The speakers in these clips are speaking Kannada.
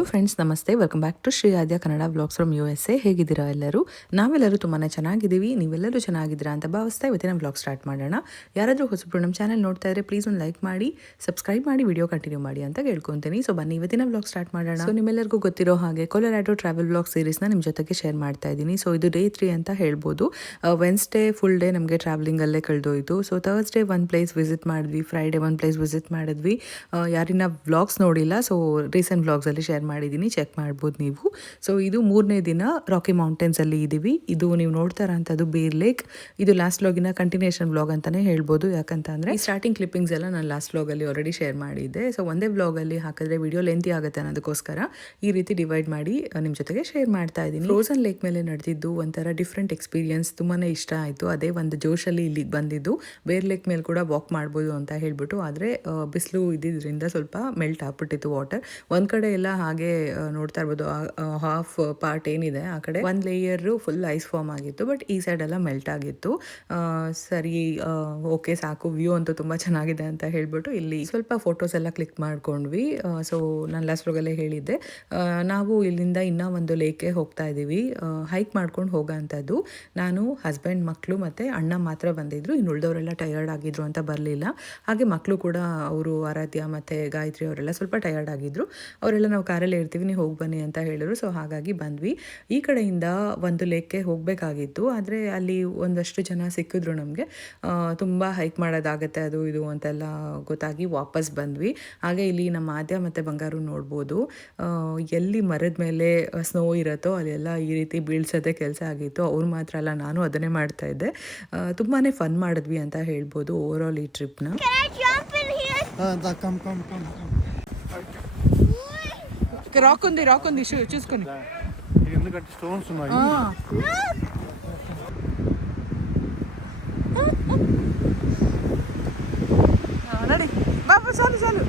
ಹಲೋ ಫ್ರೆಂಡ್ಸ್, ನಮಸ್ತೆ. Welcome back to Shri Aadya Kannada vlogs from USA. ಹೇಗಿದ್ದೀರಾ ಎಲ್ಲರೂ? ನಾವೆಲ್ಲರೂ ತುಂಬಾ ಚೆನ್ನಾಗಿದ್ದೀವಿ. ನೀವೆಲ್ಲರೂ ಚೆನ್ನಾಗಿದ್ದೀರಾ ಅಂತ ಭಾವಿಸ್ತಾ ಇವತ್ತಿನ ವ್ಲಾಗ್ ಸ್ಟಾರ್ಟ್ ಮಾಡೋಣ. ಯಾರಾದರೂ ಹೊಸಬ್ರು ನಮ್ಮ ಚಾನಲ್ ನೋಡ್ತಾ ಇದ್ರೆ ಪ್ಲೀಸ್ ಒಂದು ಲೈಕ್ ಮಾಡಿ, ಸಬ್ಸ್ಕ್ರೈಬ್ ಮಾಡಿ, ವಿಡಿಯೋ ಕಂಟಿನ್ಯೂ ಮಾಡಿ ಅಂತ ಕೇಳ್ಕೊತೀನಿ. ಸೊ ಬನ್ನಿ ಇವತ್ತಿನ ವ್ಲಾಗ್ ಸ್ಟಾರ್ಟ್ ಮಾಡೋಣ. ಸೊ ನಿಮ್ಮೆಲ್ಲರಿಗೂ ಗೊತ್ತಿರೋ ಹಾಗೆ ಕೊಲೊರಾಡೋ ಟ್ರಾವೆಲ್ ವ್ಲಾಗ್ ಸೀರೀಸ್ನ ನಿಮ್ಮ ಜೊತೆಗೆ ಶೇರ್ ಮಾಡ್ತಾ ಇದ್ದೀನಿ. ಸೊ ಇದು ಡೇ 3 ಅಂತ ಹೇಳ್ಬೋದು. ವೆನ್ಸ್ಡೇ ಫುಲ್ ಡೇ ನಮಗೆ ಟ್ರಾವೆಲಿಂಗಲ್ಲೇ ಕಳೆದೋಯ್ತು. ಸೊ ಥರ್ಸ್ಡೇ ಒಂದು ಪ್ಲೇಸ್ ವಿಸಿಟ್ ಮಾಡಿದ್ವಿ, ಫ್ರೈಡೇ ಒಂದು ಪ್ಲೇಸ್ ವಿಸಿಟ್ ಮಾಡಿದ್ವಿ. ಯಾರಿನ ವ್ಲಾಗ್ಸ್ ನೋಡಿಲ್ಲ, ಸೊ ರೀಸೆಂಟ್ ವ್ಲಾಗ್ಸಲ್ಲಿ ಶೇರ್ ಮಾಡಿದ್ದೀನಿ, ಚೆಕ್ ಮಾಡ್ಬೋದು ನೀವು. ಸೊ ಇದು 3ನೇ ದಿನ ರಾಕಿ ಮೌಂಟೇನ್ಸಲ್ಲಿ ಇದ್ದೀವಿ. ಇದು ನೀವು ನೋಡ್ತಾ ಇರೋಂಥದ್ದು ಬೇರ್ ಲೇಕ್. ಇದು ಲಾಸ್ಟ್ ವ್ಲಾಗಿನ ಕಂಟಿನ್ಯೂಷನ್ ವ್ಲಾಗ್ ಅಂತಲೇ ಹೇಳ್ಬೋದು. ಯಾಕಂತಂದರೆ ಈ ಸ್ಟಾರ್ಟಿಂಗ್ ಕ್ಲಿಪ್ಪಿಂಗ್ಸ್ ಎಲ್ಲ ನಾನು ಲಾಸ್ಟ್ ವ್ಲಾಗಲ್ಲಿ ಆಲ್ರೆಡಿ ಶೇರ್ ಮಾಡಿದ್ದೆ. ಸೊ ಒಂದೇ ವ್ಲಾಗಲ್ಲಿ ಹಾಕಿದ್ರೆ ವಿಡಿಯೋ ಲೆಂತಿ ಆಗುತ್ತೆ ಅನ್ನೋದಕ್ಕೋಸ್ಕರ ಈ ರೀತಿ ಡಿವೈಡ್ ಮಾಡಿ ನಿಮ್ಮ ಜೊತೆಗೆ ಶೇರ್ ಮಾಡ್ತಾ ಇದ್ದೀನಿ. ಫ್ರೋಸನ್ ಲೇಕ್ ಮೇಲೆ ನಡೆದಿದ್ದು ಒಂಥರ ಡಿಫ್ರೆಂಟ್ ಎಕ್ಸ್ಪೀರಿಯನ್ಸ್, ತುಂಬಾ ಇಷ್ಟ ಆಯಿತು. ಅದೇ ಒಂದು ಜೋಶಲ್ಲಿ ಇಲ್ಲಿಗೆ ಬಂದಿದ್ದು. ಬೇರ್ ಲೇಕ್ ಮೇಲೆ ಕೂಡ ವಾಕ್ ಮಾಡ್ಬೋದು ಅಂತ ಹೇಳ್ಬಿಟ್ಟು, ಆದರೆ ಬಿಸಿಲು ಇದ್ದಿದ್ದರಿಂದ ಸ್ವಲ್ಪ ಮೆಲ್ಟ್ ಆಗ್ಬಿಟ್ಟಿತ್ತು ವಾಟರ್. ಒಂದು ಕಡೆ ಎಲ್ಲ ಹಾಗೆ ನೋಡ್ತಾ ಇರ್ಬೋದು, ಹಾಫ್ ಪಾರ್ಟ್ ಏನಿದೆ ಆ ಕಡೆ ಒಂದು ಲೇಯರು ಫುಲ್ ಐಸ್ ಫಾರ್ಮ್ ಆಗಿತ್ತು, ಬಟ್ ಈ ಸೈಡ್ ಎಲ್ಲ ಮೆಲ್ಟ್ ಆಗಿತ್ತು. ಸರಿ, ಓಕೆ ಸಾಕು, ವ್ಯೂ ಅಂತೂ ತುಂಬ ಚೆನ್ನಾಗಿದೆ ಅಂತ ಹೇಳ್ಬಿಟ್ಟು ಇಲ್ಲಿ ಸ್ವಲ್ಪ ಫೋಟೋಸ್ ಎಲ್ಲ ಕ್ಲಿಕ್ ಮಾಡ್ಕೊಂಡ್ವಿ. ಸೊ ನಾನು ಲಾಸ್ಟ್ ವ್ಲಾಗಲ್ಲೇ ಹೇಳಿದ್ದೆ, ನಾವು ಇಲ್ಲಿಂದ ಇನ್ನೂ ಒಂದು ಲೇಕ್ಗೆ ಹೋಗ್ತಾ ಇದ್ದೀವಿ. ಹೈಕ್ ಮಾಡ್ಕೊಂಡು ಹೋಗೋಂಥದ್ದು. ನಾನು, ಹಸ್ಬೆಂಡ್, ಮಕ್ಕಳು ಮತ್ತು ಅಣ್ಣ ಮಾತ್ರ ಬಂದಿದ್ರು. ಇನ್ನು ಉಳಿದವರೆಲ್ಲ ಟಯರ್ಡ್ ಆಗಿದ್ರು ಅಂತ ಬರಲಿಲ್ಲ. ಹಾಗೆ ಮಕ್ಕಳು ಕೂಡ, ಅವರು ಆರಾಧ್ಯ ಮತ್ತು ಗಾಯತ್ರಿ ಅವರೆಲ್ಲ ಸ್ವಲ್ಪ ಟಯರ್ಡ್ ಆಗಿದ್ರು. ಅವರೆಲ್ಲ ನಾವು ಕಾರಲ್ಲೇ ಇರ್ತೀವಿ, ನೀವು ಹೋಗಿ ಬನ್ನಿ ಅಂತ ಹೇಳಿದ್ರು. ಸೊ ಹಾಗಾಗಿ ಬಂದ್ವಿ. ಈ ಕಡೆಯಿಂದ ಒಂದು ಲೇಕ್ಗೆ ಹೋಗಬೇಕಾಗಿತ್ತು, ಆದರೆ ಅಲ್ಲಿ ಒಂದಷ್ಟು ಜನ ಸಿಕ್ಕಿದ್ರು ನಮಗೆ. ತುಂಬ ಹೈಕ್ ಮಾಡೋದಾಗತ್ತೆ ಅದು ಇದು ಅಂತೆಲ್ಲ ಗೊತ್ತಾಗಿ ವಾಪಸ್ ಬಂದ್ವಿ. ಹಾಗೆ ಇಲ್ಲಿ ನಮ್ಮ ಆದ್ಯ ಮತ್ತು ಬಂಗಾರು ನೋಡ್ಬೋದು, ಎಲ್ಲಿ ಮರದ ಮೇಲೆ ಸ್ನೋ ಇರುತ್ತೋ ಅಲ್ಲೆಲ್ಲ ಈ ರೀತಿ ಬೀಳ್ಸೋದೇ ಕೆಲಸ ಆಗಿತ್ತು. ಅವ್ರು ಮಾತ್ರ ಅಲ್ಲ, ನಾನು ಅದನ್ನೇ ಮಾಡ್ತಾ ಇದ್ದೆ. ತುಂಬಾ ಫನ್ ಮಾಡಿದ್ವಿ ಅಂತ ಹೇಳ್ಬೋದು ಓವರ್ ಆಲ್ ಈ ಟ್ರಿಪ್ನ. రాకుంది చూసుకొని ఎందుకంటే స్టోన్స్ ఉన్నాయి. నడి బాబు, చాలు.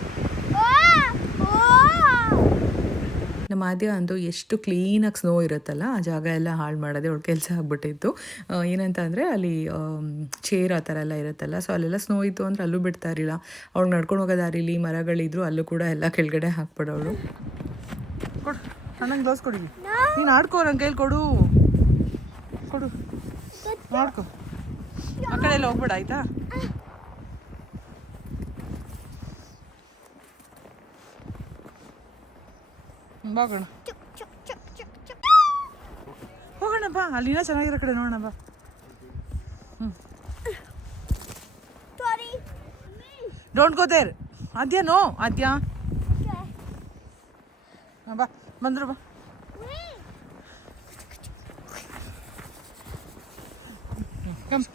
ನಮ್ಮ ಆದ್ಯ ಅಂದು ಎಷ್ಟು ಕ್ಲೀನಾಗಿ ಸ್ನೋ ಇರುತ್ತಲ್ಲ, ಆ ಜಾಗ ಎಲ್ಲ ಹಾಳು ಮಾಡೋದೇ ಅವಳು ಕೆಲಸ ಆಗ್ಬಿಟ್ಟಿತ್ತು. ಏನಂತ ಅಂದರೆ ಅಲ್ಲಿ ಚೇರ್ ಆ ಥರ ಎಲ್ಲ ಇರುತ್ತಲ್ಲ, ಸೊ ಅಲ್ಲೆಲ್ಲ ಸ್ನೋ ಇತ್ತು ಅಂದರೆ ಅಲ್ಲೂ ಬಿಡ್ತಾ ಇರಲಿಲ್ಲ. ಅವಳು ನಡ್ಕೊಂಡು ಹೋಗೋ ದಾರಿಲಿ ಮರಗಳಿದ್ರು, ಅಲ್ಲೂ ಕೂಡ ಎಲ್ಲ ಕೆಳಗಡೆ ಹಾಕ್ಬಿಡೋಳು. ಕೊಡು, ಅಣ್ಣಂಗೆ ಗ್ಲೌಸ್ ಕೊಡಿ. ನೀನು ಆಡ್ಕೋ, ನಂಗೆ ಕೈಲಿ ಕೊಡು. ಆಡ್ಕೋ, ಆ ಕಡೆ ಎಲ್ಲ ಹೋಗ್ಬೇಡ ಆಯ್ತಾ. ಬಾಗೋಣ, ಹೋಗೋಣ ಬಾ. ಅಲ್ಲಿನ ಚೆನ್ನಾಗಿರೋ ಕಡೆ ನೋಡೋಣ ಬಾ. Don't go there. Aadya no, Aadya ಬಾ, ಬಂದ್ರು ಬಾ. ಕಮ್.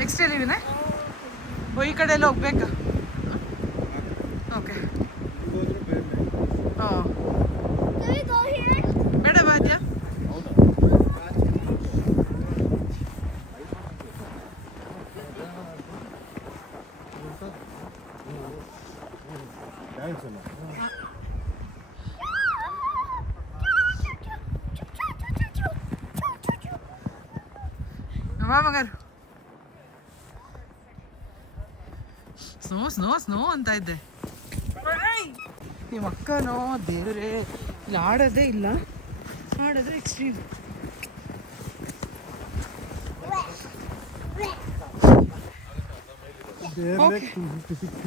ನೆಕ್ಸ್ಟ್ ಎಲ್ಲಿವಿನ? ಈ ಕಡೆ ಎಲ್ಲ ಹೋಗ್ಬೇಕಾ? ಓಕೆ. ಹಾಂ, ಬೇಡ ಬಾದ್ಯ. ಬಾ ಮಗರು. ಸ್ನೋ ಅಂತ ಇದ್ದೆ. ನಿಮ್ಮ ಅಕ್ಕನೋ ದೇವರೇ, ಇಲ್ಲಿ ಆಡೋದೇ ಇಲ್ಲ, ಆಡಿದ್ರೆ ಎಕ್ಸ್ಟ್ರೀಮ್.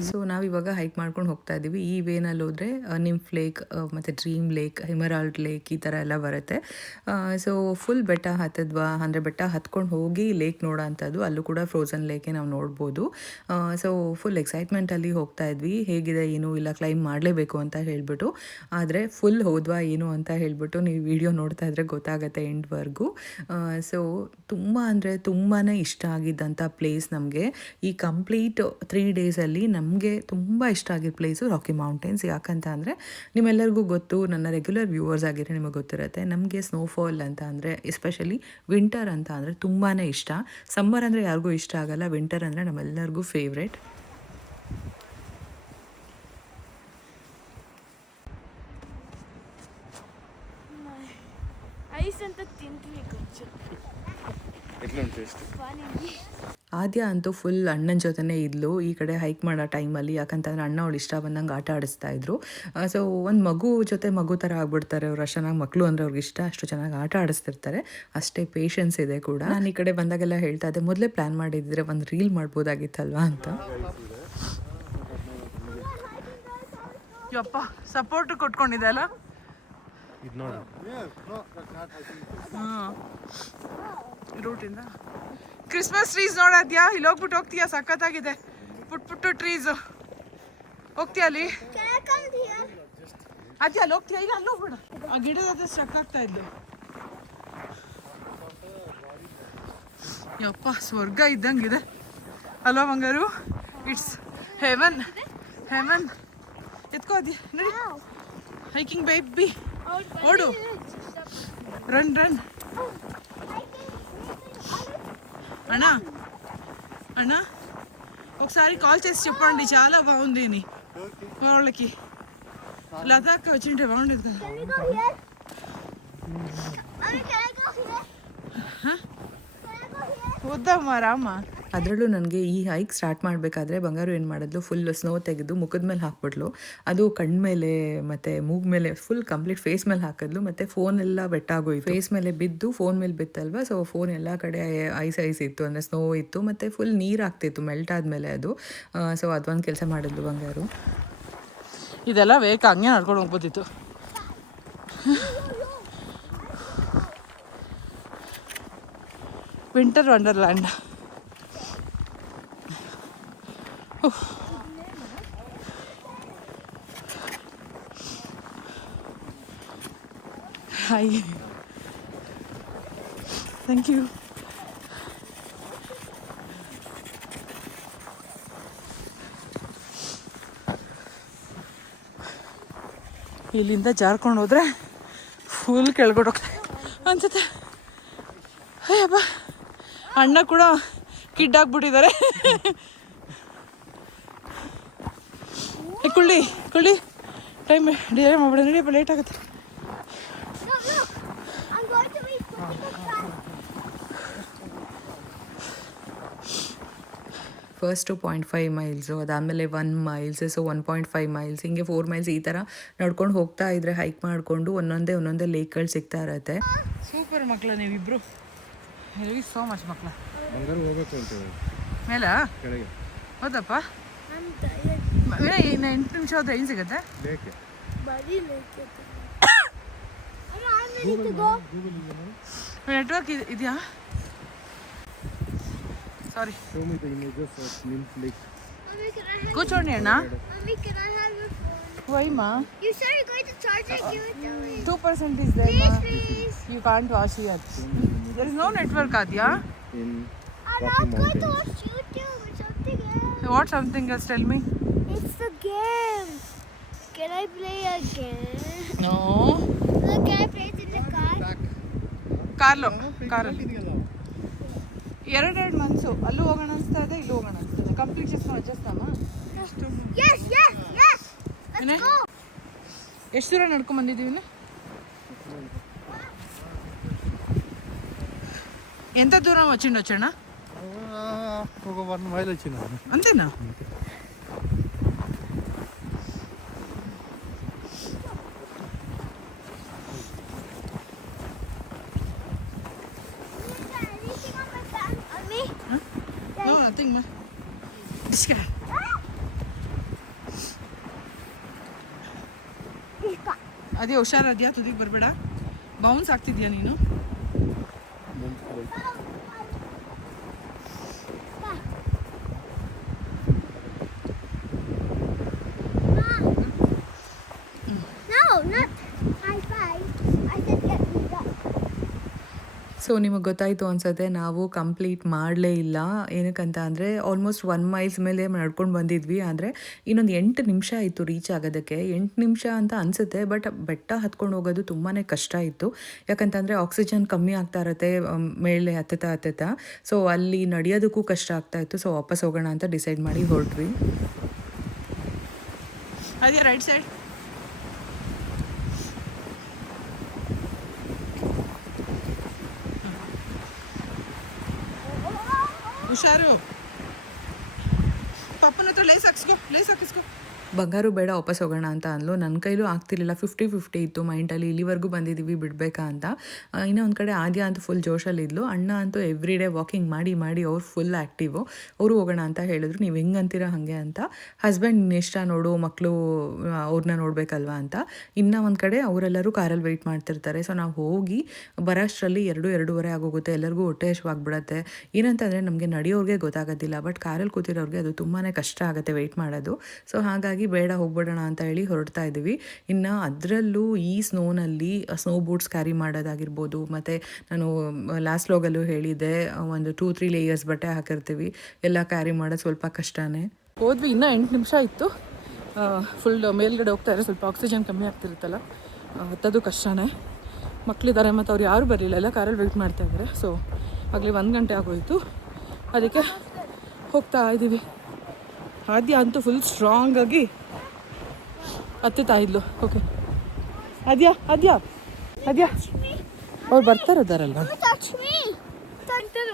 ಸೊ ನಾವಿವಾಗ ಹೈಕ್ ಮಾಡ್ಕೊಂಡು ಹೋಗ್ತಾ ಇದ್ದೀವಿ. ಈ ವೇನಲ್ಲಿ ಹೋದರೆ ನಿಂಫ್ ಲೇಕ್ ಮತ್ತು ಡ್ರೀಮ್ ಲೇಕ್, ಎಮರಾಲ್ಡ್ ಲೇಕ್ ಈ ಥರ ಎಲ್ಲ ಬರುತ್ತೆ. ಸೊ ಫುಲ್ ಬೆಟ್ಟ ಹತ್ತದ್ವಾ, ಅಂದರೆ ಬೆಟ್ಟ ಹತ್ಕೊಂಡು ಹೋಗಿ ಲೇಕ್ ನೋಡೋ ಅಂಥದ್ದು. ಅಲ್ಲೂ ಕೂಡ ಫ್ರೋಸನ್ ಲೇಕೆ ನಾವು ನೋಡ್ಬೋದು. ಸೊ ಫುಲ್ ಎಕ್ಸೈಟ್ಮೆಂಟಲ್ಲಿ ಹೋಗ್ತಾ ಇದ್ವಿ, ಹೇಗಿದೆ ಏನು ಇಲ್ಲ, ಕ್ಲೈಮ್ ಮಾಡಲೇಬೇಕು ಅಂತ ಹೇಳಿಬಿಟ್ಟು. ಆದರೆ ಫುಲ್ ಹೋದ್ವಾ ಏನು ಅಂತ ಹೇಳಿಬಿಟ್ಟು ನೀವು ವಿಡಿಯೋ ನೋಡ್ತಾ ಇದ್ರೆ ಗೊತ್ತಾಗುತ್ತೆ ಎಂಡ್ವರೆಗೂ. ಸೊ ತುಂಬ ಅಂದರೆ ತುಂಬಾ ಇಷ್ಟ ಆಗಿದ್ದಂಥ ಪ್ಲೇಸ್ ನಮಗೆ. ಈ ಕಂಪ್ಲೀಟ್ ಫಸ್ಟ್ 3 ಡೇಸಲ್ಲಿ ನಮಗೆ ತುಂಬ ಇಷ್ಟ ಆಗಿದ್ದ ಪ್ಲೇಸು ರಾಕಿ ಮೌಂಟೇನ್ಸ್. ಯಾಕಂತ ಅಂದರೆ ನಿಮ್ಮೆಲ್ಲರಿಗೂ ಗೊತ್ತು, ನನ್ನ ರೆಗ್ಯುಲರ್ ವ್ಯೂವರ್ಸ್ ಆಗಿರೋ ನಿಮಗೆ ಗೊತ್ತಿರುತ್ತೆ, ನಮಗೆ ಸ್ನೋಫಾಲ್ ಅಂತ ಅಂದರೆ ಎಸ್ಪೆಷಲಿ ವಿಂಟರ್ ಅಂತ ಅಂದರೆ ತುಂಬಾ ಇಷ್ಟ. ಸಮ್ಮರ್ ಅಂದರೆ ಯಾರಿಗೂ ಇಷ್ಟ ಆಗಲ್ಲ, ವಿಂಟರ್ ಅಂದರೆ ನಮ್ಮೆಲ್ಲರಿಗೂ ಫೇವ್ರೇಟ್. ಐಸ್ ಅಂತ ತಿಂತೀನಿ ಕೊಂಚ ಆದ್ಯ ಅಂತೂ ಫುಲ್ ಅಣ್ಣನ ಜೊತೆನೇ ಇದ್ಲು ಈ ಕಡೆ ಹೈಕ್ ಮಾಡೋ ಟೈಮಲ್ಲಿ. ಯಾಕಂತಂದರೆ ಅಣ್ಣ ಅವಳು ಇಷ್ಟ ಬಂದಂಗೆ ಆಟ ಆಡಿಸ್ತಾ ಇದ್ರು. ಸೊ ಒಂದು ಮಗು ಜೊತೆ ಮಗು ಥರ ಆಗ್ಬಿಡ್ತಾರೆ ಅವ್ರು. ಅಷ್ಟು ಚೆನ್ನಾಗಿ ಮಕ್ಕಳು ಅಂದರೆ ಅವ್ರಿಗೆ ಇಷ್ಟ, ಅಷ್ಟು ಚೆನ್ನಾಗಿ ಆಟ ಆಡಿಸ್ತಿರ್ತಾರೆ, ಅಷ್ಟೇ ಪೇಷನ್ಸ್ ಇದೆ ಕೂಡ. ನಾನು ಈ ಕಡೆ ಬಂದಾಗೆಲ್ಲ ಹೇಳ್ತಾ ಇದ್ದೆ, ಮೊದಲೇ ಪ್ಲ್ಯಾನ್ ಮಾಡಿದ್ರೆ ಒಂದು ರೀಲ್ ಮಾಡ್ಬೋದಾಗಿತ್ತಲ್ವಾ ಅಂತ. ಯಪ್ಪ ಸಪೋರ್ಟ್ ಕೊಟ್ಕೊಂಡಿದೆ ಅಲ್ಲ. ಇದು ನೋಡಿ. ರೂಟಿಂದ ಕ್ರಿಸ್ಮಸ್ ಟ್ರೀಸ್ ನೋಡಾದ್ಯಾ? ಇಲ್ಲಿ ಹೋಗ್ಬಿಟ್ಟು ಹೋಗ್ತೀಯಾ? ಸಖತ್ತಾಗಿದೆ ಪುಟ್ಟು ಟ್ರೀಸು. ಹೋಗ್ತೀಯ ಅಲ್ಲಿ? ಅದ್ಯಾ ಅಲ್ಲಿ ಹೋಗ್ತೀಯ? ಈಗ ಅಲ್ಲಿ ಹೋಗ್ಬಿಡ. ಆ ಗಿಡದ ಹತ್ರ ಸ್ಟಕ್ ಆಗ್ತಾ ಇದ್ದು. ಯಪ್ಪ ಸ್ವರ್ಗ ಇದ್ದಂಗಿದೆ ಅಲ್ವಾ ಬಂಗಾರು? It's heaven heaven. ಎತ್ಕೋ ಅದ್ಯಾ, ನಡಿ ಹೈಕಿಂಗ್ ಬೇಬಿ. ಓಡು, ರನ್ ರನ್. అన్నా అన్నా ఒకసారి కాల్ చేసి చెప్పండి, చాలా బాగుంది వాళ్ళకి. లదాఖ్ వచ్చింటే బాగుండేది కదా. వద్దామా రామ్మ. ಅದರಲ್ಲೂ ನನಗೆ ಈ ಹೈಕ್ ಸ್ಟಾರ್ಟ್ ಮಾಡಬೇಕಾದ್ರೆ ಬಂಗಾರು ಏನು ಮಾಡಿದ್ಲು, ಫುಲ್ ಸ್ನೋ ತೆಗೆದು ಮುಖದ ಮೇಲೆ ಹಾಕ್ಬಿಟ್ಲು. ಅದು ಕಣ್ಣು ಮೇಲೆ ಮತ್ತು ಮೂಗ್ ಮೇಲೆ ಫುಲ್ ಕಂಪ್ಲೀಟ್ ಫೇಸ್ ಮೇಲೆ ಹಾಕಿದ್ಲು. ಮತ್ತು ಫೋನೆಲ್ಲ ಬೆಟ್ಟಾಗೋಯ್ತು, ಫೇಸ್ ಮೇಲೆ ಬಿದ್ದು ಫೋನ್ ಮೇಲೆ ಬಿತ್ತಲ್ವ. ಸೊ ಫೋನ್ ಎಲ್ಲ ಕಡೆ ಐಸ್ ಇತ್ತು, ಅಂದರೆ ಸ್ನೋ ಇತ್ತು, ಮತ್ತು ಫುಲ್ ನೀರು ಆಗ್ತಿತ್ತು ಮೆಲ್ಟ್ ಆದಮೇಲೆ ಅದು. ಸೊ ಅದೊಂದು ಕೆಲಸ ಮಾಡಿದ್ಲು ಬಂಗಾರು. ಇದೆಲ್ಲ ವೇಕ ಹಂಗೆ ನಡ್ಕೊಂಡು ಹೋಗ್ಬೋದಿತ್ತು. Winter wonderland. Hi, thank you. ಇಲ್ಲಿಂದ ಜಾರ್ಕೊಂಡು ಹೋದ್ರೆ ಫುಲ್ ಕೆಳಗಡೆ ಅನ್ಸುತ್ತೆ. ಅಯ್ಯಪ್ಪ, ಅಣ್ಣ ಕೂಡ ಕಿಡ್ಡಾಗ್ಬಿಟ್ಟಿದ್ದಾರೆ. ಕುಳ್ಳಿ ಟೈಮ್ ಡಿಲೇ ಮಾಡ್ಬಿಡ, ನಡಿಯಪ್ಪ ಲೇಟ್ ಆಗುತ್ತೆ. ಫಸ್ಟು 0.5 ಮೈಲ್ಸು, ಅದಾದಮೇಲೆ 1 ಮೈಲ್ಸ್, ಸೊ 1.5 ಮೈಲ್ಸ್, ಹಿಂಗೆ 4 ಮೈಲ್ಸ್ ಈ ಥರ ನಡ್ಕೊಂಡು ಹೋಗ್ತಾ ಇದ್ರೆ ಹೈಕ್ ಮಾಡಿಕೊಂಡು ಒಂದೊಂದೇ ಲೇಕ್ಗಳು ಸಿಗ್ತಾ ಇರುತ್ತೆ. ಸೂಪರ್ ಮಕ್ಕಳ ನೀವಿಬ್ರು, ಹೆವಿ ಸೋ ಮಚ್ ಮಕ್ಕಳ. ಬಂಗಾರು ಹೋಗಬೇಕು ಅಂತ ಮೇಲ ಕೆಳಗೆ ಹೌದಪ್ಪ. ಇನ್ನು 8 ನಿಮಿಷ ಹೋದ್ರೆ ಏನು ಸಿಗುತ್ತೆ? ನೆಟ್ವರ್ಕ್ ಇದೆಯಾ? ಸಾರಿ, ಕೂತ್ಕೊಳ್ಳಿ ಅಣ್ಣ. Why ma? You said you're going to charge it. Give it to me. 2% is there, Please, ma. please. You can't watch it. There is no network, Adya. in I'm Rocky not going to Mountains. watch YouTube or something else. What something else? Tell me. It's the game. Can I play a game? No. Look, can I play it in the car? ಕಾರಲ್ಲಿ 2 ಮಂತ್ಸು ಅಲ್ಲೂ ಹೋಗೋಣ ಅನಿಸ್ತಾ ಇದೆ, ಇಲ್ಲೂ ಹೋಗೋಣ ಅನಿಸ್ತದೆ. ಕಂಪ್ಲೀಟ್ చేసుకొని వచ్చేస్తామా? Yes, yes, yes. ಏನೇ Let's go. ಎಷ್ಟು ದೂರ ನಡ್ಕೊಂಡು ಬಂದಿದ್ದೀವಿ? ఎంత దూరం వచ్చిండొచ్చಣ್ಣ? ఒక 1 మైల్ వచ్చిన అంతేనా? Anything on my back? On me? No, nothing, ma. This guy. ಅದೇ ಹುಷಾರಾದ್ಯಾ? ತುದಿಗೆ ಬರಬೇಡ. ಬೌನ್ಸ್ ಆಗ್ತಿದ್ಯಾ ನೀನು? No, not high five. I said get me up. So so ನಿಮಗೆ ಗೊತ್ತಾಯಿತು ಅನ್ಸುತ್ತೆ, ನಾವು ಕಂಪ್ಲೀಟ್ ಮಾಡಲೇ ಇಲ್ಲ. ಏನಕ್ಕಂತ ಅಂದರೆ ಆಲ್ಮೋಸ್ಟ್ 1 ಮೈಲ್ಸ್ ಮೇಲೆ ನಡ್ಕೊಂಡು ಬಂದಿದ್ವಿ. ಆದರೆ ಇನ್ನೊಂದು 8 ನಿಮಿಷ ಆಯಿತು ರೀಚ್ ಆಗೋದಕ್ಕೆ. 8 ನಿಮಿಷ ಅಂತ ಅನಿಸುತ್ತೆ, ಬಟ್ ಬೆಟ್ಟ ಹತ್ಕೊಂಡು ಹೋಗೋದು ತುಂಬಾ ಕಷ್ಟ ಇತ್ತು. ಯಾಕಂತಂದರೆ ಆಕ್ಸಿಜನ್ ಕಮ್ಮಿ ಆಗ್ತಾ ಇರುತ್ತೆ ಮೇಲೆ ಹತ್ತುತ್ತಾ. ಸೊ ಅಲ್ಲಿ ನಡೆಯೋದಕ್ಕೂ ಕಷ್ಟ ಆಗ್ತಾಯಿತ್ತು. ಸೊ ವಾಪಸ್ ಹೋಗೋಣ ಅಂತ ಡಿಸೈಡ್ ಮಾಡಿ ಹೊರಟ್ವಿ. ಅದೇ ರೈಟ್ ಸೈಡ್. ಹುಷಾರು. ಪಪ್ಪನ ಹತ್ರ ಲೇಸ್ ಹಾಕಿಸ್ಕೋ. ಬಂಗಾರು ಬೇಡ ವಾಪಸ್ ಹೋಗೋಣ ಅಂತ ಅಂದ್ಲು. ನನ್ನ ಕೈಲೂ ಆಗ್ತಿರ್ಲಿಲ್ಲ, 50-50 ಇತ್ತು ಮೈಂಡಲ್ಲಿ. ಇಲ್ಲಿವರೆಗೂ ಬಂದಿದ್ದೀವಿ ಬಿಡಬೇಕಾ ಅಂತ. ಇನ್ನೂ ಒಂದು ಕಡೆ ಆದ್ಯ ಅಂತೂ ಫುಲ್ ಜೋಶಲ್ಲಿದ್ಲು. ಅಣ್ಣ ಅಂತೂ ಎವ್ರಿ ಡೇ ವಾಕಿಂಗ್ ಮಾಡಿ ಅವ್ರು ಫುಲ್ ಆ್ಯಕ್ಟಿವು. ಅವರು ಹೋಗೋಣ ಅಂತ ಹೇಳಿದ್ರು. ನೀವು ಹೆಂಗೆ ಅಂತೀರ ಹಾಗೆ ಅಂತ. ಹಸ್ಬೆಂಡ್ ಇಷ್ಟ ನೋಡು, ಮಕ್ಕಳು ಅವ್ರನ್ನ ನೋಡಬೇಕಲ್ವಾ ಅಂತ. ಇನ್ನೂ ಒಂದು ಕಡೆ ಅವರೆಲ್ಲರೂ ಕಾರಲ್ಲಿ ವೆಯ್ಟ್ ಮಾಡ್ತಿರ್ತಾರೆ. ಸೊ ನಾವು ಹೋಗಿ ಬರೋಷ್ಟರಲ್ಲಿ 2-2:30 ಆಗೋಗುತ್ತೆ. ಎಲ್ಲರಿಗೂ ಹೊಟ್ಟೆ ಹಸಿವಾಗ್ಬಿಡತ್ತೆ. ಏನಂತಂದರೆ ನಮಗೆ ನಡೆಯೋರಿಗೆ ಗೊತ್ತಾಗೋದಿಲ್ಲ, ಬಟ್ ಕಾರಲ್ಲಿ ಕೂತಿರೋರಿಗೆ ಅದು ತುಂಬಾ ಕಷ್ಟ ಆಗುತ್ತೆ ವೆಯ್ಟ್ ಮಾಡೋದು. ಸೊ ಹಾಗಾಗಿ ಬೇಡ ಹೋಗ್ಬಿಡೋಣ ಅಂತ ಹೇಳಿ ಹೊರಡ್ತಾ ಇದ್ದೀವಿ. ಇನ್ನು ಅದರಲ್ಲೂ ಈ ಸ್ನೋನಲ್ಲಿ ಸ್ನೋ ಬೂಟ್ಸ್ ಕ್ಯಾರಿ ಮಾಡೋದಾಗಿರ್ಬೋದು, ಮತ್ತು ನಾನು ಲಾಸ್ಟ್ ವ್ಲಾಗಲ್ಲೂ ಹೇಳಿದ್ದೆ, ಒಂದು 2-3 ಲೇಯರ್ಸ್ ಬಟ್ಟೆ ಹಾಕಿರ್ತೀವಿ. ಎಲ್ಲ ಕ್ಯಾರಿ ಮಾಡೋದು ಸ್ವಲ್ಪ ಕಷ್ಟನೇ. ಹೋದ್ವಿ, ಇನ್ನೂ 8 ನಿಮಿಷ ಇತ್ತು. ಫುಲ್ ಮೇಲ್ಗಡೆ ಹೋಗ್ತಾ ಇದ್ದಾರೆ. ಸ್ವಲ್ಪ ಆಕ್ಸಿಜನ್ ಕಮ್ಮಿ ಆಗ್ತಿರುತ್ತಲ್ಲ, ಹತ್ತದು ಕಷ್ಟನೇ. ಮಕ್ಕಳಿದ್ದಾರೆ ಮತ್ತು ಅವ್ರು ಯಾರೂ ಬರಲಿಲ್ಲ, ಎಲ್ಲ ಕಾರಲ್ಲಿ ವೆಯ್ಟ್ ಮಾಡ್ತಾ ಇದ್ದಾರೆ. ಸೊ ಆಗಲೇ 1 ಗಂಟೆ ಆಗೋಯಿತು. ಅದಕ್ಕೆ ಹೋಗ್ತಾ ಇದ್ದೀವಿ. ಆದ್ಯ ಅಂತೂ ಫುಲ್ ಸ್ಟ್ರಾಂಗ್ ಆಗಿ ಹತ್ತುತ್ತಾ ಇದ್ಲು. ಓಕೆ ಆದ್ಯ ಅವ್ರು ಬರ್ತಾರದಾರಲ್ಲ.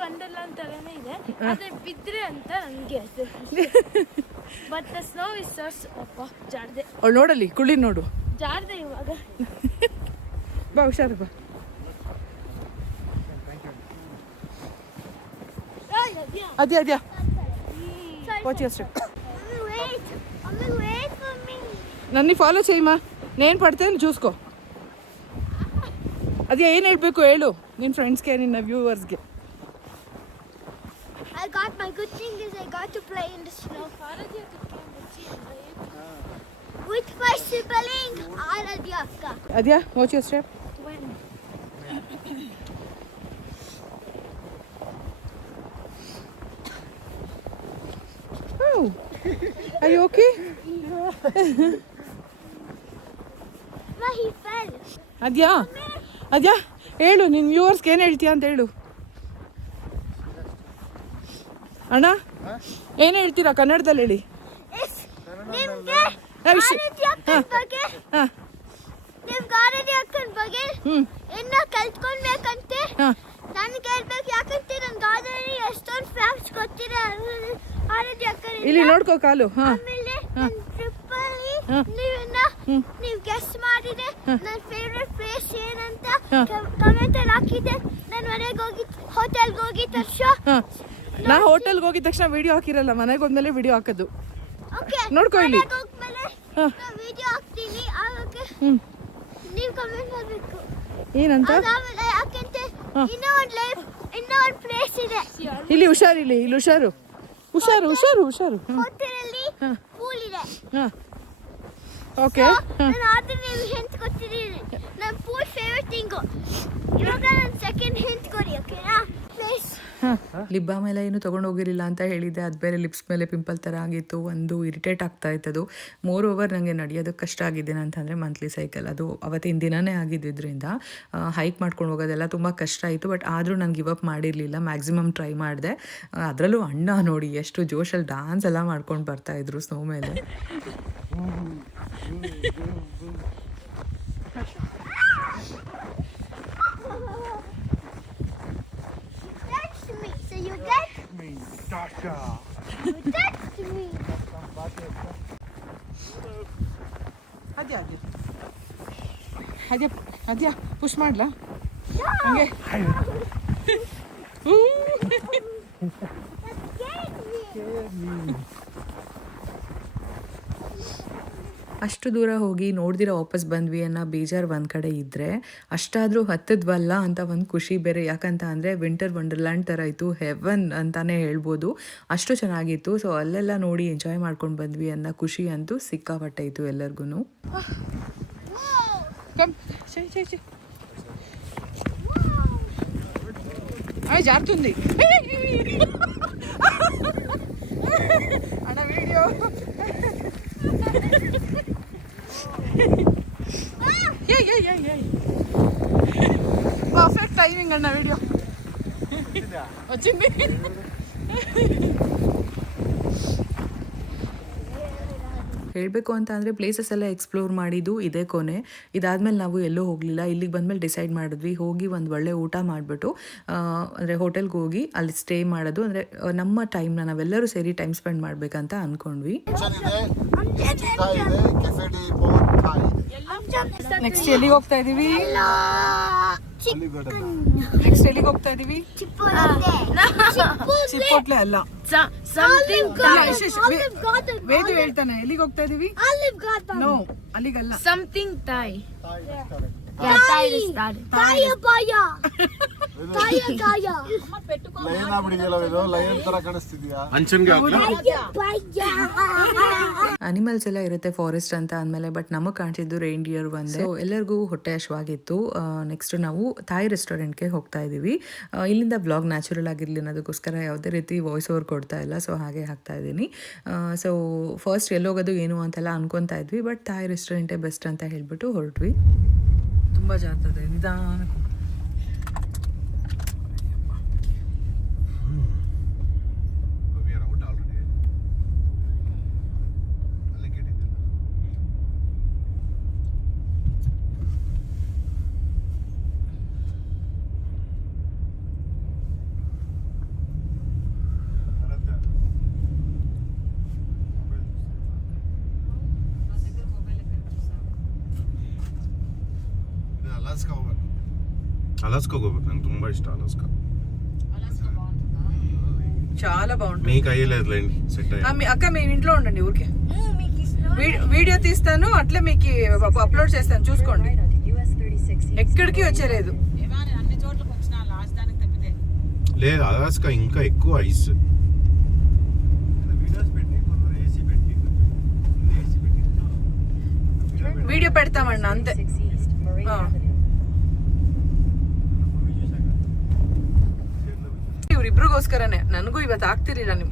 ಒಂದಲ್ಲ ಅಂತಾನೆ ಇದೆ, ಆದ್ರೆ ಬಿದ್ರೆ ಅಂತ ನನಗೆ ಬಟ್ ಸ್ನೋ ಇಸ್ ಅಪ್ಪ ಜಾರ್ದೆ. ಅವ್ಳು ನೋಡಲ್ಲಿ ಕುಳಿ ನೋಡು, ಜಾರ್ದೆ ಇವಾಗ. ಬಾ ಹುಷಾರು ಬಾ. ಆದ್ಯ ವಾಚ್ ಯುವರ್ ಸ್ಟೆಪ್. నన్ను ఫాలో చేయమా, నేను పడితేనే చూసుకో. అది ఏం ಹೇಳ್ಬೇಕು ಹೇಳು ನಿನ್ನ ಫ್ರೆಂಡ್ಸ್ಗೆ, ನಿನ್ನ ವ್ಯೂವರ್ಸ್ಗೆ. I got my good thing is I got to play in the snow. With my sibling, Aradhya akka. Adya, watch your step. When? Oh, are you okay? No, he fell. ಅದ್ಯಾ ಹೇಳು ನಿನ್ನ ವ್ಯೂವರ್ಸ್ಗೆ ಏನು ಹೇಳ್ತೀಯ ಅಂತ ಹೇಳು. ಅಣ್ಣ ಏನು ಹೇಳ್ತೀರಾ ಕನ್ನಡದಲ್ಲಿ ಹೇಳಿ. ನಿಮ್ಗೆ ಆರತಿ ಅಕ್ಕನ ಬಗ್ಗೆ ಇನ್ನ ಕಲ್ತ್ಕೊಳ್ಬೇಕಂತೆ ನನಗೆ ಹೇಳ್ಬೇಕು. ಯಾಕಂತೆ ನನ್ ಗಾರ್ಡನ್ ಎಷ್ಟೊಂದು ಫ್ಯಾಕ್ಟ್ಸ್ ಗೊತ್ತಿರ ಆರತಿ ಅಕ್ಕನ. ಇಲ್ಲಿ ನೋಡ್ಕೋ ಕಾಲು. ಆಮೇಲೆ ಟ್ರಿಪ್ ಅಲ್ಲಿ ನೀವು ಗೆಸ್ ಮಾಡಿದೆ ನನ್ನ ಫೇವ್ರೆಟ್ ಪ್ಲೇಸ್ ಏನಂತ ಕಮೆಂಟ್ ಅಲ್ಲಿ ಹಾಕಿದೆ. ನಾನು ಮನೆಗೆ ಹೋಗಿ ಹೋಟೆಲ್ಗೆ ಹೋಗಿ ತಕ್ಷಣ ನಾ ಹೋಟೆಲ್ಗೆ ಹೋಗಿದ ತಕ್ಷಣ ವಿಡಿಯೋ ಹಾಕಿರಲ್ಲ, ಮನೆಗೆ ಹೋದ್ಮೇಲೆ ವಿಡಿಯೋ ಹಾಕೋದು. ನೋಡ್ಕೊ ಇಲ್ಲಿ ವಿಡಿಯೋ ಹಾಕ್ತೀನಿ, ಆವಾಗ ನೀವು ಕಮೆಂಟ್ ಮಾಡಬೇಕು ಏನಂತ. ಆಮೇಲೆ ಯಾಕಂತೆ ಇನ್ನೂ ಒಂದು ಪ್ಲೇಸ್ ಇದೆ ಇಲ್ಲಿ ಹುಷಾರು, ಇಲ್ಲಿ ಹುಷಾರು. ಹೋಟೆಲಲ್ಲಿ ಪೂಲ್ ಇದೆ. ಓಕೆ, ನಾನು ಆದ್ರೆ ನೀವು ಹಿಂಟ್ ಕೊಟ್ಟಿದ್ದೀನಿ. ನನ್ನ ಪೂಲ್ ಫೇವ್ರೆಟ್ ಥಿಂಗು. ಇವಾಗ ನನ್ನ ಸೆಕೆಂಡ್ ಹಿಂಟ್ ಕೊಡಿ, ಓಕೆನಾ? ಪ್ಲೇಸ್ ಲಿಪ್ ಬಾಮ್ ಎಲ್ಲ ಏನು ತೊಗೊಂಡು ಹೋಗಿರಲಿಲ್ಲ ಅಂತ ಹೇಳಿದ್ದೆ. ಅದು ಬೇರೆ ಲಿಪ್ಸ್ ಮೇಲೆ ಪಿಂಪಲ್ ಥರ ಆಗಿತ್ತು. ಒಂದು ಇರಿಟೇಟ್ ಆಗ್ತಾ ಇತ್ತದು. ಮೋರ್ ಓವರ್ ನನಗೆ ನಡೆಯೋದಕ್ಕೆ ಕಷ್ಟ ಆಗಿದ್ದೇನೆ ಅಂತಂದರೆ ಮಂತ್ಲಿ ಸೈಕಲ್ ಅದು ಅವತ್ತಿನ ದಿನವೇ ಆಗಿದ್ದರಿಂದ ಹೈಕ್ ಮಾಡ್ಕೊಂಡು ಹೋಗೋದೆಲ್ಲ ತುಂಬ ಕಷ್ಟ ಆಯಿತು. ಬಟ್ ಆದರೂ ನಾನು ಗಿವ್ ಅಪ್ ಮಾಡಿರಲಿಲ್ಲ, ಮ್ಯಾಕ್ಸಿಮಮ್ ಟ್ರೈ ಮಾಡಿದೆ. ಅದರಲ್ಲೂ ಅಣ್ಣ ನೋಡಿ ಎಷ್ಟು ಜೋಶಲ್ಲಿ ಡ್ಯಾನ್ಸ್ ಎಲ್ಲ ಮಾಡ್ಕೊಂಡು ಬರ್ತಾಯಿದ್ರು ಸ್ನೋ ಮೇಲೆ. me. So you get me, Tasha. You touched me. Aadya push ಮಾಡ್ಲಾ No. ಹಂಗೆ. That scared me. ಅಷ್ಟು ದೂರ ಹೋಗಿ ನೋಡ್ದಿರ ವಾಪಸ್ ಬಂದ್ವಿ ಅನ್ನೋ ಬೇಜಾರು ಒಂದು ಕಡೆ ಇದ್ದರೆ, ಅಷ್ಟಾದರೂ ಹತ್ತದ್ವಲ್ಲ ಅಂತ ಒಂದು ಖುಷಿ ಬೇರೆ. ಯಾಕಂತ ಅಂದರೆ ವಿಂಟರ್ ವಂಡರ್ಲ್ಯಾಂಡ್ ಥರ ಇತ್ತು, ಹೆವನ್ ಅಂತಲೇ ಹೇಳ್ಬೋದು. ಅಷ್ಟು ಚೆನ್ನಾಗಿತ್ತು. ಸೊ ಅಲ್ಲೆಲ್ಲ ನೋಡಿ ಎಂಜಾಯ್ ಮಾಡ್ಕೊಂಡು ಬಂದ್ವಿ ಅನ್ನೋ ಖುಷಿ ಅಂತೂ ಸಿಕ್ಕಾಪಟ್ಟೆ ಇತ್ತು ಎಲ್ಲರಿಗೂ. ಕಮ್ ಚೈ ಜಾರ್తుంది ಅಣ್ಣ ವಿಡಿಯೋ పర్ఫెక్ట్ టైమింగ్ అన్న వీడియో వచ్చింది. ಹೇಳಬೇಕು ಅಂತ ಅಂದರೆ ಪ್ಲೇಸಸ್ ಎಲ್ಲ ಎಕ್ಸ್ಪ್ಲೋರ್ ಮಾಡಿದ್ದು ಇದೇ ಕೊನೆ. ಇದಾದಮೇಲೆ ನಾವು ಎಲ್ಲೂ ಹೋಗಲಿಲ್ಲ. ಇಲ್ಲಿಗೆ ಬಂದಮೇಲೆ ಡಿಸೈಡ್ ಮಾಡಿದ್ವಿ ಹೋಗಿ ಒಂದು ಒಳ್ಳೆ ಊಟ ಮಾಡಿಬಿಟ್ಟು ಅಂದರೆ ಹೋಟೆಲ್ಗೆ ಹೋಗಿ ಅಲ್ಲಿ ಸ್ಟೇ ಮಾಡೋದು, ಅಂದರೆ ನಮ್ಮ ಟೈಮ್ನ ನಾವೆಲ್ಲರೂ ಸೇರಿ ಟೈಮ್ ಸ್ಪೆಂಡ್ ಮಾಡಬೇಕಂತ ಅಂದ್ಕೊಂಡ್ವಿ. ನೆಕ್ಸ್ಟ್ ಎಲ್ಲಿಗೆ ಹೋಗ್ತಾ ಇದೀವಿ? ನೆಕ್ಸ್ಟ್ ಎಲ್ಲಿಗೆ ಹೋಗ್ತಾ ಇದೀವಿ? ಚಿಪ್ಪೋಟ್ಲೆ ಅಲ್ಲ, ವೇದು ಹೇಳ್ತಾನೆ ಎಲ್ಲಿಗೆ ಹೋಗ್ತಾ ಇದೀವಿ? ನೋ, ಅಲ್ಲಿಗಲ್ಲ. Something Thai. ಅನಿಮಲ್ಸ್ ಎಲ್ಲ ಇರುತ್ತೆ ಫಾರೆಸ್ಟ್ ಅಂತ ಅಂದಮೇಲೆ, ಬಟ್ ನಮಗೆ ಕಾಣಿಸಿದ್ದು ರೇಂಡಿಯರ್ ಒಂದೇ. ಸೊ ಎಲ್ಲರಿಗೂ ಹೊಟ್ಟೆ ಹಶ್ವಾಗಿತ್ತು. ನೆಕ್ಸ್ಟ್ ನಾವು ಥಾಯ್ ರೆಸ್ಟೋರೆಂಟ್ಗೆ ಹೋಗ್ತಾ ಇದ್ದೀವಿ. ಇಲ್ಲಿಂದ ಬ್ಲಾಗ್ ನ್ಯಾಚುರಲ್ ಆಗಿರಲಿ ಅನ್ನೋದಕ್ಕೋಸ್ಕರ ಯಾವುದೇ ರೀತಿ ವಾಯ್ಸ್ ಓವರ್ ಕೊಡ್ತಾ ಇಲ್ಲ, ಸೊ ಹಾಗೆ ಹಾಕ್ತಾ ಇದ್ದೀನಿ. ಸೊ ಫಸ್ಟ್ ಎಲ್ಲೋಗೋದು ಏನು ಅಂತೆಲ್ಲ ಅನ್ಕೊತಾ ಇದ್ವಿ, ಬಟ್ ಥಾಯ್ ರೆಸ್ಟೋರೆಂಟೇ ಬೆಸ್ಟ್ ಅಂತ ಹೇಳ್ಬಿಟ್ಟು ಹೊರಟ್ವಿ. ತುಂಬ ಜಾತದೆ, ನಿಧಾನ. ಅಲಾಸ್ಕಾಗೆ ಹೋಗ್ಬೇಕು, ನಂಗೆ ತುಂಬಾ ಇಷ್ಟ ಅಲಾಸ್ಕಾ. చాలా బాగుంటుంది. మీ కయ్యలేదు సెట్ అక్క మేము ఇంట్లో ఉండండి ఊరికే వీడియో తీస్తాను, అట్లే మీకు అప్లోడ్ చేస్తాను, చూసుకోండి. ఎక్కడికి వచ్చేలేదు, లేదు అలాస్కా ఇంకా ఎక్కువ ఐస్. వీడియో పెడతామన్నా అంతే. ಇವ್ರಿಬ್ರಿಗೋಸ್ಕರನೇ, ನನಗೂ ಇವತ್ತು ಆಗ್ತಿರಲಿಲ್ಲ. ನಿಮ್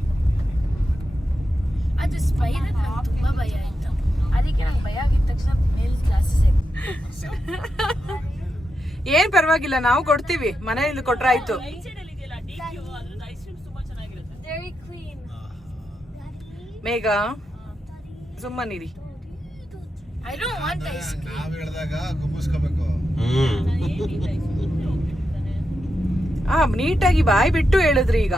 ಅದು ಸ್ಪೈಡರ್ ನಂಗೆ ತುಂಬಾ ಭಯ ಆಯ್ತು, ಅದಕ್ಕೆ ನಂಗೆ ಭಯ ಆಗಿದ ತಕ್ಷಣ ಮೇಲ್ ಕ್ಲಾಸಸ್ ಏನ್ ಪರವಾಗಿಲ್ಲ, ನಾವು ಕೊಡ್ತೀವಿ, ಮನೆಯಲ್ಲಿ ಕೊಟ್ರೆ ಆಯ್ತು. ಮೇಘ ಸುಮ್ಮನಿರಿ. I don't want ice cream. ನಾವು ಹೇಳಿದಾಗ ಗುಬ್ಬಿಸ್ಕೋಬೇಕು. ನೀಟಾಗಿ ಬಾಯಿ ಬಿಟ್ಟು ಹೇಳಿದ್ರಿ ಈಗ.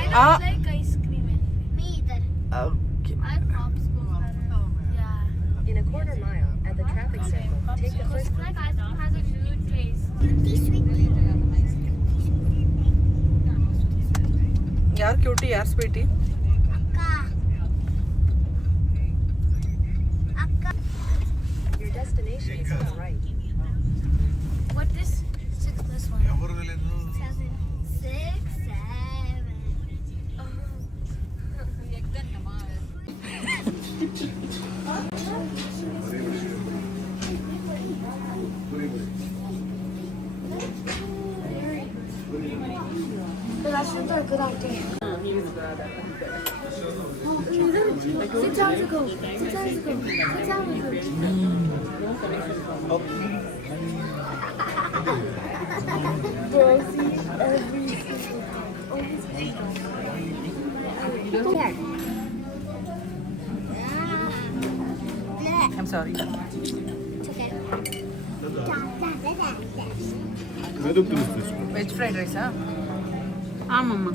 I don't like ice cream anyway. Me either. Okay. I have popsicles. Yeah. In a quarter mile at the traffic circle, take the first Like ice cream has a good taste. Sweet. ಯಾರು ಕ್ಯೂಟಿ, ಯಾರು Sweety? your destination is on the right. What this? 6 plus 1. 7. 6, 7. The Russians are good actors. 6 hours ago. 6 hours ago. 6 hours ago. I'm sorry. Veg fried రైసా? ఆమమ్మ,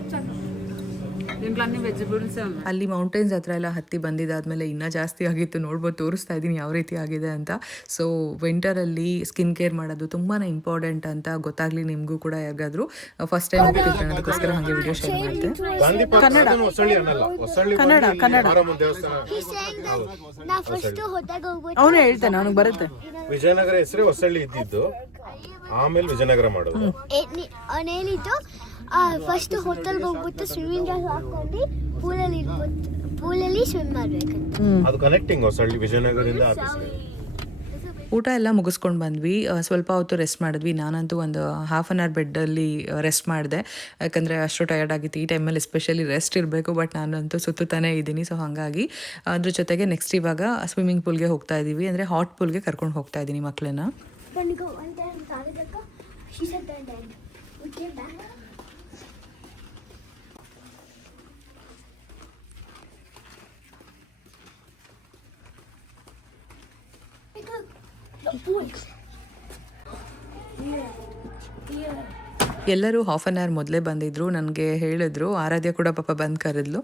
దీంట్లో అన్ని వెజిటబుల్సే ఉన్నాయి. ಅಲ್ಲಿ ಮೌಂಟೇನ್ಸ್ ಹತ್ರ ಎಲ್ಲ ಹತ್ತಿ ಬಂದಿದ್ದಾದಮೇಲೆ ಇನ್ನೂ ಜಾಸ್ತಿ ಆಗಿತ್ತು. ನೋಡ್ಬೋದು, ತೋರಿಸ್ತಾ ಇದ್ದೀನಿ ಯಾವ ರೀತಿ ಆಗಿದೆ ಅಂತ. ಸೊ ವಿಂಟರಲ್ಲಿ ಸ್ಕಿನ್ ಕೇರ್ ಮಾಡೋದು ತುಂಬಾ ಇಂಪಾರ್ಟೆಂಟ್ ಅಂತ ಗೊತ್ತಾಗಲಿ ನಿಮಗೂ ಕೂಡ. ಯಾರಿಗಾದ್ರೂ ಫಸ್ಟ್ ಟೈಮ್ ಹೋಗ್ತಿದ್ರೆ ಅದಕ್ಕೋಸ್ಕರ ಹಾಗೆ ವಿಡಿಯೋ ಶೇರ್ ಮಾಡ್ತೆ. He's saying that now first hotel ಹೋಗ್ಬಿಟ್ಟು ಅವನೇ ಹೇಳ್ತಾನೆ, ಅವನಿಗೆ ಬರುತ್ತೆ. ವಿಜಯನಗರ ಹೆಸರೇ ಹೊಸಳ್ಳಿ ಇದ್ದಿದ್ದು, ಆಮೇಲೆ ವಿಜಯನಗರ ಮಾಡೋದು. ಅವನು ಹೇಳಿದ್ದು ಫಸ್ಟ್ ಹೋಟೆಲ್ಗೆ ಹೋಗ್ಬಿಟ್ಟು ಸ್ವಿಮ್ಮಿಂಗ್ ಡ್ರೆಸ್ ಹಾಕೊಂಡು ಪೂಲಲ್ಲಿ ಸ್ವಿಮ್ ಮಾಡ್ಬೇಕಂತ. ಅದು ಕನೆಕ್ಟಿಂಗ್ ಹೊಸಳ್ಳಿ ವಿಜಯನಗರದಿಂದ ಆಫೀಸ್. ಊಟ ಎಲ್ಲ ಮುಗಿಸ್ಕೊಂಡು ಬಂದ್ವಿ. ಸ್ವಲ್ಪ ಹೊತ್ತು ರೆಸ್ಟ್ ಮಾಡಿದ್ವಿ. ನಾನಂತೂ ಒಂದು ಹಾಫ್ ಆನ್ ಅವರ್ ಬೆಡ್ಡಲ್ಲಿ ರೆಸ್ಟ್ ಮಾಡಿದೆ, ಯಾಕಂದರೆ ಅಷ್ಟು ಟಯರ್ಡ್ ಆಗಿತ್ತು. ಈ ಟೈಮಲ್ಲಿ ಎಸ್ಪೆಷಲಿ ರೆಸ್ಟ್ ಇರಬೇಕು, ಬಟ್ ನಾನಂತೂ ಸುತ್ತಾನೇ ಇದ್ದೀನಿ. ಸೊ ಹಾಗಾಗಿ ಅದ್ರ ಜೊತೆಗೆ ನೆಕ್ಸ್ಟ್ ಇವಾಗ ಸ್ವಿಮ್ಮಿಂಗ್ ಪೂಲ್ಗೆ ಹೋಗ್ತಾ ಇದ್ದೀವಿ, ಅಂದರೆ ಹಾಟ್ ಪೂಲ್ಗೆ ಕರ್ಕೊಂಡು ಹೋಗ್ತಾ ಇದ್ದೀನಿ ಮಕ್ಕಳನ್ನ. When we go one there with Aradhaka, she said that we came back. The pools. Yeah. ಎಲ್ಲರೂ ಹಾಫ್ ಆನ್ ಅವರ್ ಮೊದಲೇ ಬಂದಿದ್ದರು. ನನಗೆ ಹೇಳಿದ್ರು, ಆರಾಧ್ಯ ಕೂಡ ಪಾಪ ಬಂದು ಕರೆದ್ಲು.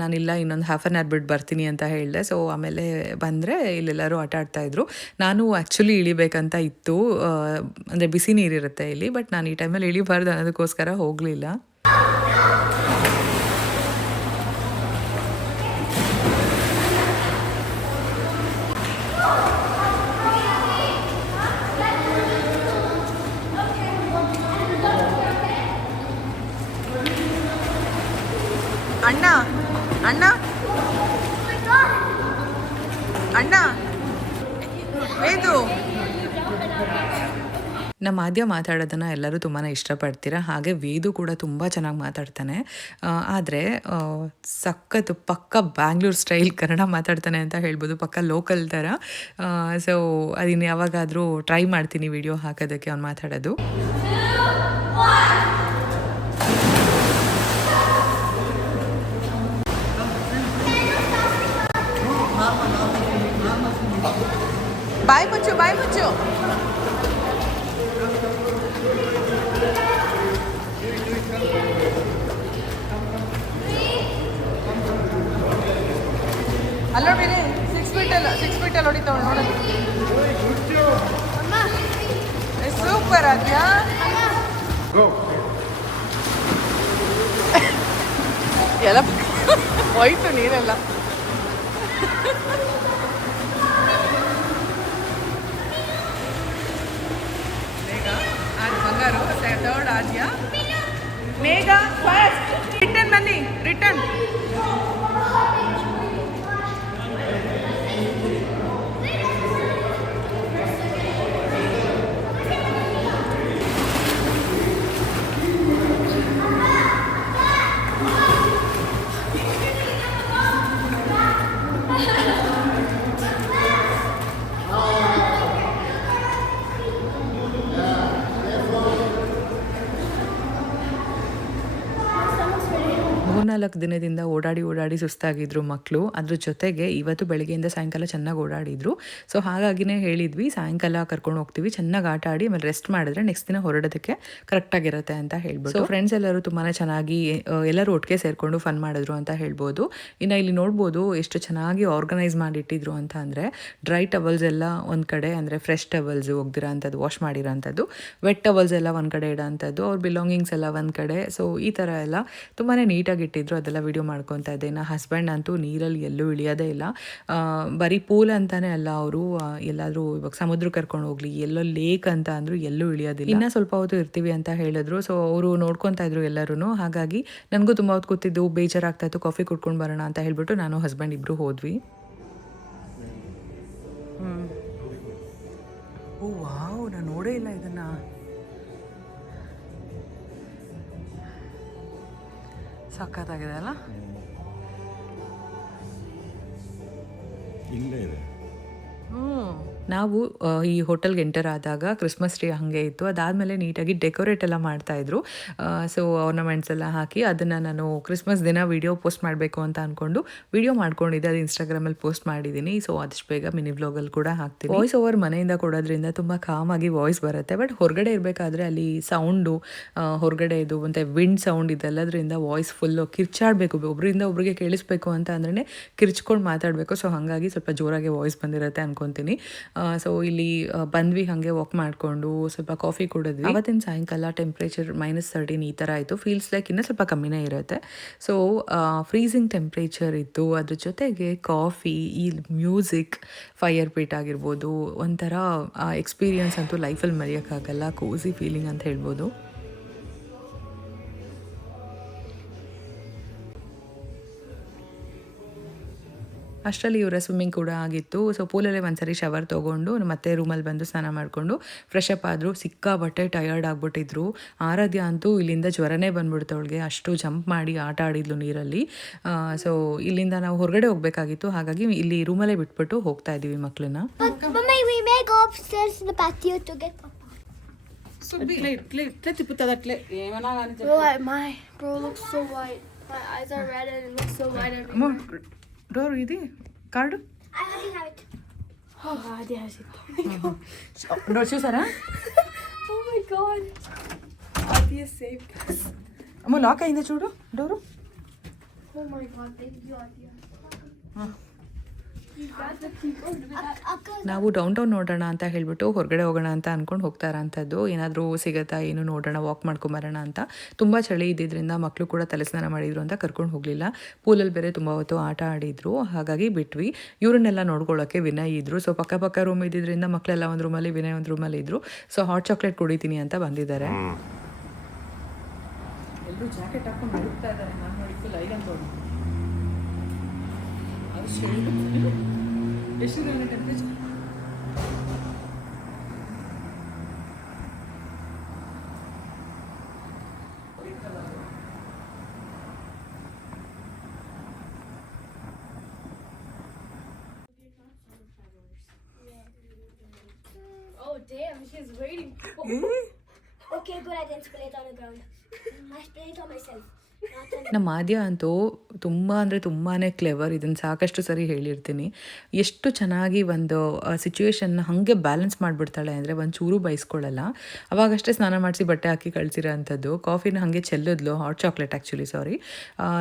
ನಾನಿಲ್ಲ, ಇನ್ನೊಂದು ಹಾಫ್ ಆನ್ ಅವರ್ ಬಿಟ್ಟು ಬರ್ತೀನಿ ಅಂತ ಹೇಳಿದೆ. ಸೊ ಆಮೇಲೆ ಬಂದರೆ ಇಲ್ಲೆಲ್ಲರೂ ಆಟ ಆಡ್ತಾಯಿದ್ರು. ನಾನು ಆ್ಯಕ್ಚುಲಿ ಇಳಿಬೇಕಂತ ಇತ್ತು, ಅಂದರೆ ಬಿಸಿ ನೀರಿರುತ್ತೆ ಇಲ್ಲಿ, ಬಟ್ ನಾನು ಈ ಟೈಮಲ್ಲಿ ಇಳಿಬಾರ್ದು ಅನ್ನೋದಕ್ಕೋಸ್ಕರ ಹೋಗಲಿಲ್ಲ. ಅಣ್ಣ ಅಣ್ಣ ಅಣ್ಣ ವೇದು, ನಮ್ಮ ಆದ್ಯ ಮಾತಾಡೋದನ್ನು ಎಲ್ಲರೂ ತುಂಬಾ ಇಷ್ಟಪಡ್ತೀರಾ. ಹಾಗೆ ವೇದು ಕೂಡ ತುಂಬ ಚೆನ್ನಾಗಿ ಮಾತಾಡ್ತಾನೆ, ಆದರೆ ಸಖತ್ತು ಪಕ್ಕ ಬ್ಯಾಂಗ್ಳೂರ್ ಸ್ಟೈಲ್ ಕನ್ನಡ ಮಾತಾಡ್ತಾನೆ ಅಂತ ಹೇಳ್ಬೋದು, ಪಕ್ಕ ಲೋಕಲ್ ಥರ. ಸೊ ಅದನ್ನು ಯಾವಾಗಾದರೂ ಟ್ರೈ ಮಾಡ್ತೀನಿ ವಿಡಿಯೋ ಹಾಕೋದಕ್ಕೆ ಅವ್ನು ಮಾತಾಡೋದು. ಬಾಯ್ ಮುಚ್ಚು, ಬಾಯ್ ಮುಚ್ಚು. ಅಲ್ಲ ಬೇರೆ 6 ಫೀಟಲ್ಲಿ ಹೊಡಿತಾವಳು ನೋಡೋದು. ಸೂಪರ್ ಆದ್ಯಾ. ಎಲ್ಲ ಹೋಯ್ತು ನೀರೆಲ್ಲ. ಬಂಗಾರು ಥರ್ಡ್ ಆದ್ಯ. ಮೇಘ ಫಸ್ಟ್. ರಿಟರ್ನ್ ಬನ್ನಿ, ರಿಟರ್ನ್. ನಾಲ್ಕು ದಿನದಿಂದ ಓಡಾಡಿ ಸುಸ್ತಾಗಿದ್ರು ಮಕ್ಕಳು. ಅದ್ರ ಜೊತೆಗೆ ಇವತ್ತು ಬೆಳಗ್ಗೆಯಿಂದ ಸಾಯಂಕಾಲ ಚೆನ್ನಾಗಿ ಓಡಾಡಿದ್ರು. ಸೊ ಹಾಗಾಗಿನೇ ಹೇಳಿದ್ವಿ, ಸಾಯಂಕಾಲ ಕರ್ಕೊಂಡು ಹೋಗ್ತೀವಿ, ಚೆನ್ನಾಗಿ ಆಟ ಆಡಿ ಆಮೇಲೆ ರೆಸ್ಟ್ ಮಾಡಿದ್ರೆ ನೆಕ್ಸ್ಟ್ ದಿನ ಹೊರಡೋದಕ್ಕೆ ಕರೆಕ್ಟಾಗಿರುತ್ತೆ ಅಂತ ಹೇಳ್ಬೋದು. ಸೊ ಫ್ರೆಂಡ್ಸ್ ಎಲ್ಲರೂ ತುಂಬಾ ಚೆನ್ನಾಗಿ ಎಲ್ಲರೂ ಒಟ್ಟಿಗೆ ಸೇರಿಕೊಂಡು ಫನ್ ಮಾಡಿದ್ರು ಅಂತ ಹೇಳ್ಬೋದು. ಇನ್ನು ಇಲ್ಲಿ ನೋಡ್ಬೋದು ಎಷ್ಟು ಚೆನ್ನಾಗಿ ಆರ್ಗನೈಸ್ ಮಾಡಿಟ್ಟಿದ್ರು ಅಂತ ಅಂದರೆ, ಡ್ರೈ ಟವಲ್ಸ್ ಎಲ್ಲ ಒಂದು ಕಡೆ, ಅಂದರೆ ಫ್ರೆಶ್ ಟವಲ್ಸ್ ಹೋಗ್ದಿರೋ ಅಂಥದ್ದು, ವಾಶ್ ಮಾಡಿರೋ ಅಂಥದ್ದು, ವೆಟ್ ಟವಲ್ಸ್ ಎಲ್ಲ ಒಂದು ಕಡೆ ಇಡೋ ಅಂಥದ್ದು, ಅವ್ರ ಬಿಲಾಂಗಿಂಗ್ಸ್ ಎಲ್ಲ ಒಂದು ಕಡೆ. ಸೊ ಈ ಥರ ಎಲ್ಲ ತುಂಬಾ ನೀಟಾಗಿ ಇಟ್ಟಿದ್ರು. ಅದೆಲ್ಲ ವಿಡಿಯೋ ಮಾಡ್ಕೊತಾ ಇದ್ದೆ. ನಾ ಹಸ್ಬೆಂಡ್ ಅಂತೂ ನೀರಲ್ಲಿ ಎಲ್ಲೂ ಇಳಿಯೋದೇ ಇಲ್ಲ. ಬರೀ ಪೂಲ್ ಅಂತಾನೆ ಅಲ್ಲ, ಅವರು ಎಲ್ಲಾದರೂ ಇವಾಗ ಸಮುದ್ರ ಕರ್ಕೊಂಡು ಹೋಗ್ಲಿ, ಎಲ್ಲೋ ಲೇಕ್ ಅಂತ ಅಂದರೂ ಎಲ್ಲೂ ಇಳಿಯೋದಿಲ್ಲ. ಇನ್ನೂ ಸ್ವಲ್ಪ ಹೊತ್ತು ಇರ್ತೀವಿ ಅಂತ ಹೇಳಿದ್ರು. ಸೊ ಅವರು ನೋಡ್ಕೊತಾ ಇದ್ರು ಎಲ್ಲರೂ. ಹಾಗಾಗಿ ನನಗೂ ತುಂಬ ಹೊತ್ತು ಕೂತಿದ್ದು ಬೇಜಾರಾಗ್ತಾ ಇತ್ತು, ಕಾಫಿ ಕುಡ್ಕೊಂಡು ಬರೋಣ ಅಂತ ಹೇಳ್ಬಿಟ್ಟು ನಾನು ಹಸ್ಬೆಂಡ್ ಇಬ್ಬರು ಹೋದ್ವಿ. ಓ ವಾವ್, ನಾನು ನೋಡೇ ಇಲ್ಲ ಇದನ್ನು. ಸಖತ್ತಾಗಿದೆ ಅಲ್ಲ. ಇಲ್ಲೇ ಇದೆ. ನಾವು ಈ ಹೋಟೆಲ್ಗೆ ಎಂಟರ್ ಆದಾಗ ಕ್ರಿಸ್ಮಸ್ ಟ್ರೀ ಹಾಗೆ ಇತ್ತು. ಅದಾದಮೇಲೆ ನೀಟಾಗಿ ಡೆಕೋರೇಟ್ ಎಲ್ಲ ಮಾಡ್ತಾಯಿದ್ರು. ಸೊ ಆರ್ನಮೆಂಟ್ಸ್ ಎಲ್ಲ ಹಾಕಿ ಅದನ್ನು ನಾನು ಕ್ರಿಸ್ಮಸ್ ದಿನ ವೀಡಿಯೋ ಪೋಸ್ಟ್ ಮಾಡಬೇಕು ಅಂತ ಅಂದ್ಕೊಂಡು ವೀಡಿಯೋ ಮಾಡ್ಕೊಂಡಿದ್ದೆ. ಅದು ಇನ್ಸ್ಟಾಗ್ರಾಮಲ್ಲಿ ಪೋಸ್ಟ್ ಮಾಡಿದ್ದೀನಿ. ಸೊ ಆದಷ್ಟು ಬೇಗ ಮಿನಿ ವ್ಲಾಗಲ್ಲಿ ಕೂಡ ಹಾಕ್ತೀನಿ. ವಾಯ್ಸ್ ಓವರ್ ಮನೆಯಿಂದ ಕೊಡೋದ್ರಿಂದ ತುಂಬ ಕಾಮಾಗಿ ವಾಯ್ಸ್ ಬರುತ್ತೆ. ಬಟ್ ಹೊರಗಡೆ ಇರಬೇಕಾದ್ರೆ ಅಲ್ಲಿ ಸೌಂಡು, ಹೊರಗಡೆ ಇದು ಮತ್ತು ವಿಂಡ್ ಸೌಂಡ್ ಇದೆಲ್ಲದರಿಂದ ವಾಯ್ಸ್ ಫುಲ್ಲು ಕಿರ್ಚಾಡಬೇಕು, ಒಬ್ಬರಿಂದ ಒಬ್ರಿಗೆ ಕೇಳಿಸ್ಬೇಕು ಅಂತ ಅಂದ್ರೆ ಕಿರ್ಚ್ಕೊಂಡು ಮಾತಾಡಬೇಕು. ಸೊ ಹಾಗಾಗಿ ಸ್ವಲ್ಪ ಜೋರಾಗಿ ವಾಯ್ಸ್ ಬಂದಿರುತ್ತೆ ಅನ್ಕೊತೀನಿ. ಸೊ ಇಲ್ಲಿ ಬಂದ್ವಿ, ಹಾಗೆ ವಾಕ್ ಮಾಡಿಕೊಂಡು ಸ್ವಲ್ಪ ಕಾಫಿ ಕುಡಿದ್ವಿ. ಅವತ್ತಿನ ಸಾಯಂಕಾಲ ಟೆಂಪ್ರೇಚರ್ -13 ಈ ಥರ ಆಯಿತು. ಫೀಲ್ಸ್ ಲೈಕ್ ಇನ್ನೂ ಸ್ವಲ್ಪ ಕಮ್ಮಿನೇ ಇರುತ್ತೆ. ಸೊ ಫ್ರೀಸಿಂಗ್ ಟೆಂಪ್ರೇಚರ್ ಇತ್ತು. ಅದ್ರ ಜೊತೆಗೆ ಕಾಫಿ, ಈ ಮ್ಯೂಸಿಕ್, ಫೈರ್ ಪೀಟ್ ಆಗಿರ್ಬೋದು, ಒಂಥರ ಎಕ್ಸ್ಪೀರಿಯನ್ಸ್ ಅಂತೂ ಲೈಫಲ್ಲಿ ಮರೆಯೋಕ್ಕಾಗಲ್ಲ. ಕೋಸಿ ಫೀಲಿಂಗ್ ಅಂತ ಹೇಳ್ಬೋದು. ಅಷ್ಟರಲ್ಲಿ ಇವರ ಸ್ವಿಮ್ಮಿಂಗ್ ಕೂಡ ಆಗಿತ್ತು. ಸೊ ಪೂಲಲ್ಲೇ ಒಂದ್ಸರಿ ಶವರ್ ತೊಗೊಂಡು ಮತ್ತೆ ರೂಮಲ್ಲಿ ಬಂದು ಸ್ನಾನ ಮಾಡಿಕೊಂಡು ಫ್ರೆಶ್ ಅಪ್ ಆದರು. ಸಿಕ್ಕಾಬಟ್ಟೆ ಟಯರ್ಡ್ ಆಗಿಬಿಟ್ಟಿದ್ರು. ಆರಾಧ್ಯ ಅಂತೂ ಇಲ್ಲಿಂದ ಜ್ವರನೇ ಬಂದ್ಬಿಡ್ತು ಅವಳಿಗೆ, ಅಷ್ಟು ಜಂಪ್ ಮಾಡಿ ಆಟ ಆಡಿದ್ಲು ನೀರಲ್ಲಿ. ಸೊ ಇಲ್ಲಿಂದ ನಾವು ಹೊರಗಡೆ ಹೋಗಬೇಕಾಗಿತ್ತು, ಹಾಗಾಗಿ ಇಲ್ಲಿ ರೂಮಲ್ಲೇ ಬಿಟ್ಬಿಟ್ಟು ಹೋಗ್ತಾ ಇದ್ದೀವಿ ಮಕ್ಕಳನ್ನ. Mummy, we may go upstairs in the patio to get Papa. ఇట్లే తిప్పుతుంది అట్లే ఏమన్నా కానీ Bro, my bro looks so white. My eyes are red and it looks so white everywhere. Door ಇದೆ card I already have it. Oh God, yes. Door చూసారా? Oh my God. Adia saved us. అమ్మ లాక్ అయింది చూడు door. Oh my God, thank you, Adia. You got the people. ನಾವು ಡೌನ್ ಟೌನ್ ನೋಡೋಣ ಅಂತ ಹೇಳಿಬಿಟ್ಟು ಹೊರಗಡೆ ಹೋಗೋಣ ಅಂತ ಅಂದ್ಕೊಂಡು ಹೋಗ್ತಾ ಇರೋಂಥದ್ದು. ಏನಾದರೂ ಸಿಗುತ್ತಾ ಏನು ನೋಡೋಣ, ವಾಕ್ ಮಾಡ್ಕೊಂಬರೋಣ ಅಂತ. ತುಂಬ ಚಳಿ ಇದ್ದಿದ್ದರಿಂದ ಮಕ್ಕಳು ಕೂಡ ತಲೆ ಸ್ನಾನ ಮಾಡಿದ್ರು ಅಂತ ಕರ್ಕೊಂಡು ಹೋಗಲಿಲ್ಲ. ಪೂಲಲ್ಲಿ ಬೇರೆ ತುಂಬ ಹೊತ್ತು ಆಟ ಆಡಿದ್ರು, ಹಾಗಾಗಿ ಬಿಟ್ವಿ. ಇವ್ರನ್ನೆಲ್ಲ ನೋಡ್ಕೊಳ್ಳೋಕ್ಕೆ ವಿನಯ್ ಇದ್ದರು. ಸೊ ಪಕ್ಕ ರೂಮ್ ಇದ್ದಿದ್ದರಿಂದ ಮಕ್ಕಳೆಲ್ಲ ಒಂದು ರೂಮಲ್ಲಿ, ವಿನಯ್ ಒಂದು ರೂಮಲ್ಲಿ ಇದ್ದರು. ಸೊ ಹಾಟ್ ಚಾಕ್ಲೇಟ್ ಕುಡಿತೀನಿ ಅಂತ ಬಂದಿದ್ದಾರೆ. ಎಲ್ಲರೂ ಜಾಕೆಟ್ ಹಾಕೊಂಡು ನಡುತ್ತಾ ಇದ್ದಾರೆ. ನಾನು ನೋಡಿ ಫುಲ್ ಐಲಂಡ್ ರೋಡ್. ಎಷ್ಟಿದೆ temperature? Oh damn, she's waiting. Okay, good. I didn't spill it on the ground. I spilled it on myself. ನಮ್ಮ ಆದ್ಯ ಅಂತೂ ತುಂಬ ಅಂದರೆ ತುಂಬಾ ಕ್ಲೆವರ್. ಇದನ್ನು ಸಾಕಷ್ಟು ಸರಿ ಹೇಳಿರ್ತೀನಿ. ಎಷ್ಟು ಚೆನ್ನಾಗಿ ಒಂದು ಸಿಚುವೇಶನ್ನ ಹಾಗೆ ಬ್ಯಾಲೆನ್ಸ್ ಮಾಡಿಬಿಡ್ತಾಳೆ ಅಂದರೆ ಒಂಚೂರು ಬಯಸ್ಕೊಳ್ಳಲ್ಲ. ಅವಾಗಷ್ಟೇ ಸ್ನಾನ ಮಾಡಿಸಿ ಬಟ್ಟೆ ಹಾಕಿ ಕಳಿಸಿರೋ ಅಂಥದ್ದು. ಕಾಫಿನ ಹಾಗೆ ಚೆಲ್ಲಿದ್ಲು, ಹಾಟ್ ಚಾಕ್ಲೇಟ್ ಆ್ಯಕ್ಚುಲಿ ಸಾರಿ.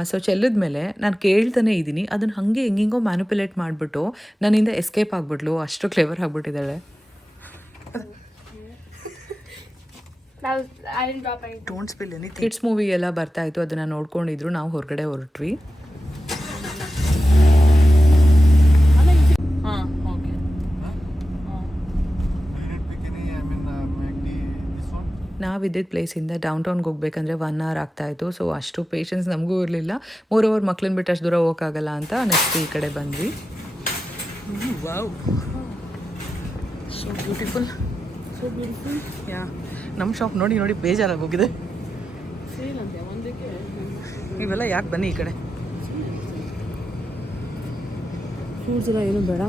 ಸೊ ಚೆಲ್ಲಿದ್ಮೇಲೆ ನಾನು ಕೇಳ್ತಾನೆ ಇದ್ದೀನಿ, ಅದನ್ನು ಹಾಗೆ ಹೆಂಗಿಂಗೋ ಮ್ಯಾನಿಪುಲೇಟ್ ಮಾಡಿಬಿಟ್ಟು ನನ್ನಿಂದ ಎಸ್ಕೇಪ್ ಆಗಿಬಿಟ್ಲು. ಅಷ್ಟು ಕ್ಲೆವರ್ ಆಗಿಬಿಟ್ಟಿದ್ದಾಳೆ. I didn't drop anything. Don't spill anything. Kids movie ಎಲ್ಲ ಬರ್ತಾ ಇತ್ತು, ಅದನ್ನು ನೋಡ್ಕೊಂಡಿದ್ರು. ನಾವು ಹೊರಗಡೆ ಹೊರಟ್ವಿ. ಹಾಂ ಓಕೆ. ನಾವಿದ್ದಿದ್ದ ಪ್ಲೇಸಿಂದ ಡೌನ್ ಟೌನ್ಗೆ ಹೋಗ್ಬೇಕಂದ್ರೆ 1 hour ಆಗ್ತಾಯಿತ್ತು. ಸೊ ಅಷ್ಟು ಪೇಷನ್ಸ್ ನಮಗೂ ಇರಲಿಲ್ಲ. ಮೋರೋವರ್ ಮಕ್ಳನ್ನ ಬಿಟ್ಟು ಅಷ್ಟು ದೂರ ಹೋಗೋಕ್ಕಾಗಲ್ಲ ಅಂತ ನೆಕ್ಸ್ಟ್ ಈ ಕಡೆ ಬಂದ್ವಿ. Wow, so beautiful. ಯಾ, ನಮ್ಮ ಶಾಪ್ ನೋಡಿ ಬೇಜಾರಾಗಿ ಹೋಗಿದೆ. ನೀವೆಲ್ಲ ಯಾಕೆ ಬನ್ನಿ ಈ ಕಡೆ. ಫ್ರೂಟ್ಸ್ ಎಲ್ಲ ಏನು ಬೇಡ.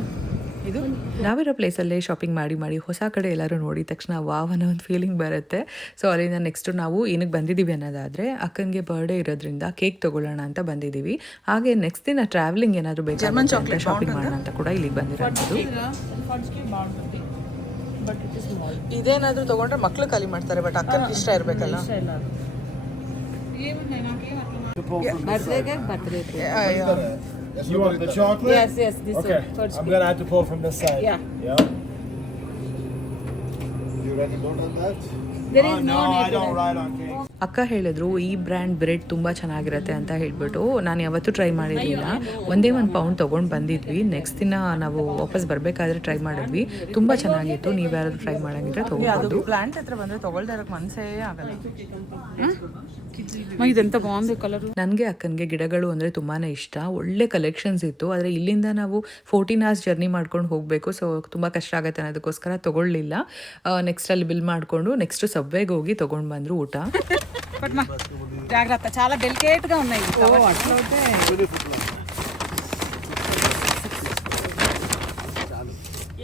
ಇದು ನಾವಿರೋ ಪ್ಲೇಸಲ್ಲೇ ಶಾಪಿಂಗ್ ಮಾಡಿ ಹೊಸ ಕಡೆ ಎಲ್ಲರೂ ನೋಡಿದ ತಕ್ಷಣ ವಾವ್ ಅನ್ನೋ ಒಂದು ಫೀಲಿಂಗ್ ಬರುತ್ತೆ. ಸೊ ಅಲ್ಲಿಂದ ನೆಕ್ಸ್ಟು ನಾವು ಏನಕ್ಕೆ ಬಂದಿದ್ದೀವಿ ಅನ್ನೋದಾದರೆ, ಅಕ್ಕನಿಗೆ ಬರ್ಡೇ ಇರೋದ್ರಿಂದ ಕೇಕ್ ತೊಗೊಳ್ಳೋಣ ಅಂತ ಬಂದಿದ್ದೀವಿ. ಹಾಗೆ ನೆಕ್ಸ್ಟ್ ದಿನ ಟ್ರಾವೆಲಿಂಗ್ ಏನಾದರೂ ಬೇಕಾಗುತ್ತೆ ಅಂತ ಶಾಪಿಂಗ್ ಮಾಡೋಣ ಅಂತ ಕೂಡ ಇಲ್ಲಿಗೆ ಬಂದಿರೋದು. ಇದೇನಾದರೂ ತೊಗೊಂಡ್ರೆ ಮಕ್ಕಳು ಖಾಲಿ ಮಾಡ್ತಾರೆ, ಬಟ್ ಅಕ್ಕನಿಗೆ ಇಷ್ಟ ಇರಬೇಕಲ್ಲ. Birthday cake. You want the chocolate? Yes, this Okay, one. I'm gonna have to pull from this side. Yeah. You ready to vote on that? There is no, no need I don't ride on cake. ಅಕ್ಕ ಹೇಳಿದ್ರು ಈ ಬ್ರ್ಯಾಂಡ್ ಬ್ರೆಡ್ ತುಂಬ ಚೆನ್ನಾಗಿರುತ್ತೆ ಅಂತ ಹೇಳ್ಬಿಟ್ಟು. ನಾನು ಯಾವತ್ತೂ ಟ್ರೈ ಮಾಡಿರಲಿಲ್ಲ. ಒಂದೇ 1 ಪೌಂಡ್ ತೊಗೊಂಡು ಬಂದಿದ್ವಿ. ನೆಕ್ಸ್ಟ್ ದಿನ ನಾವು ವಾಪಸ್ ಬರಬೇಕಾದ್ರೆ ಟ್ರೈ ಮಾಡಿದ್ವಿ. ತುಂಬ ಚೆನ್ನಾಗಿತ್ತು. ನೀವು ಯಾರಾದರೂ ಟ್ರೈ ಮಾಡೋಂಗಿದ್ರೆ ತೊಗೊಳ್ಬೋದು. ಪ್ಲಾಂಟ್ ಹತ್ರ ಬಂದರೆ ತೊಗೊಳ್ದೇ ಇರೋಕ್ಕೆ ಮನಸ್ಸೇ ಆಗಲ್ಲ. ಇದೆಂತ ಬಾಂಬೆ ಕಲರು. ನನಗೆ ಅಕ್ಕನಿಗೆ ಗಿಡಗಳು ಅಂದರೆ ತುಂಬಾ ಇಷ್ಟ. ಒಳ್ಳೆ ಕಲೆಕ್ಷನ್ಸ್ ಇತ್ತು. ಆದರೆ ಇಲ್ಲಿಂದ ನಾವು 14 hours ಜರ್ನಿ ಮಾಡ್ಕೊಂಡು ಹೋಗಬೇಕು. ಸೊ ತುಂಬ ಕಷ್ಟ ಆಗುತ್ತೆ ಅನ್ನೋದಕ್ಕೋಸ್ಕರ ತೊಗೊಳ್ಳಿಲ್ಲ. ನೆಕ್ಸ್ಟ್ ಅಲ್ಲಿ ಬಿಲ್ ಮಾಡಿಕೊಂಡು ನೆಕ್ಸ್ಟ್ ಸಬ್ವೇಗೆ ಹೋಗಿ ತೊಗೊಂಡು ಬಂದರು ಊಟ. జాగ్రత్త, చాలా డెలికేట్గా ఉన్నాయి.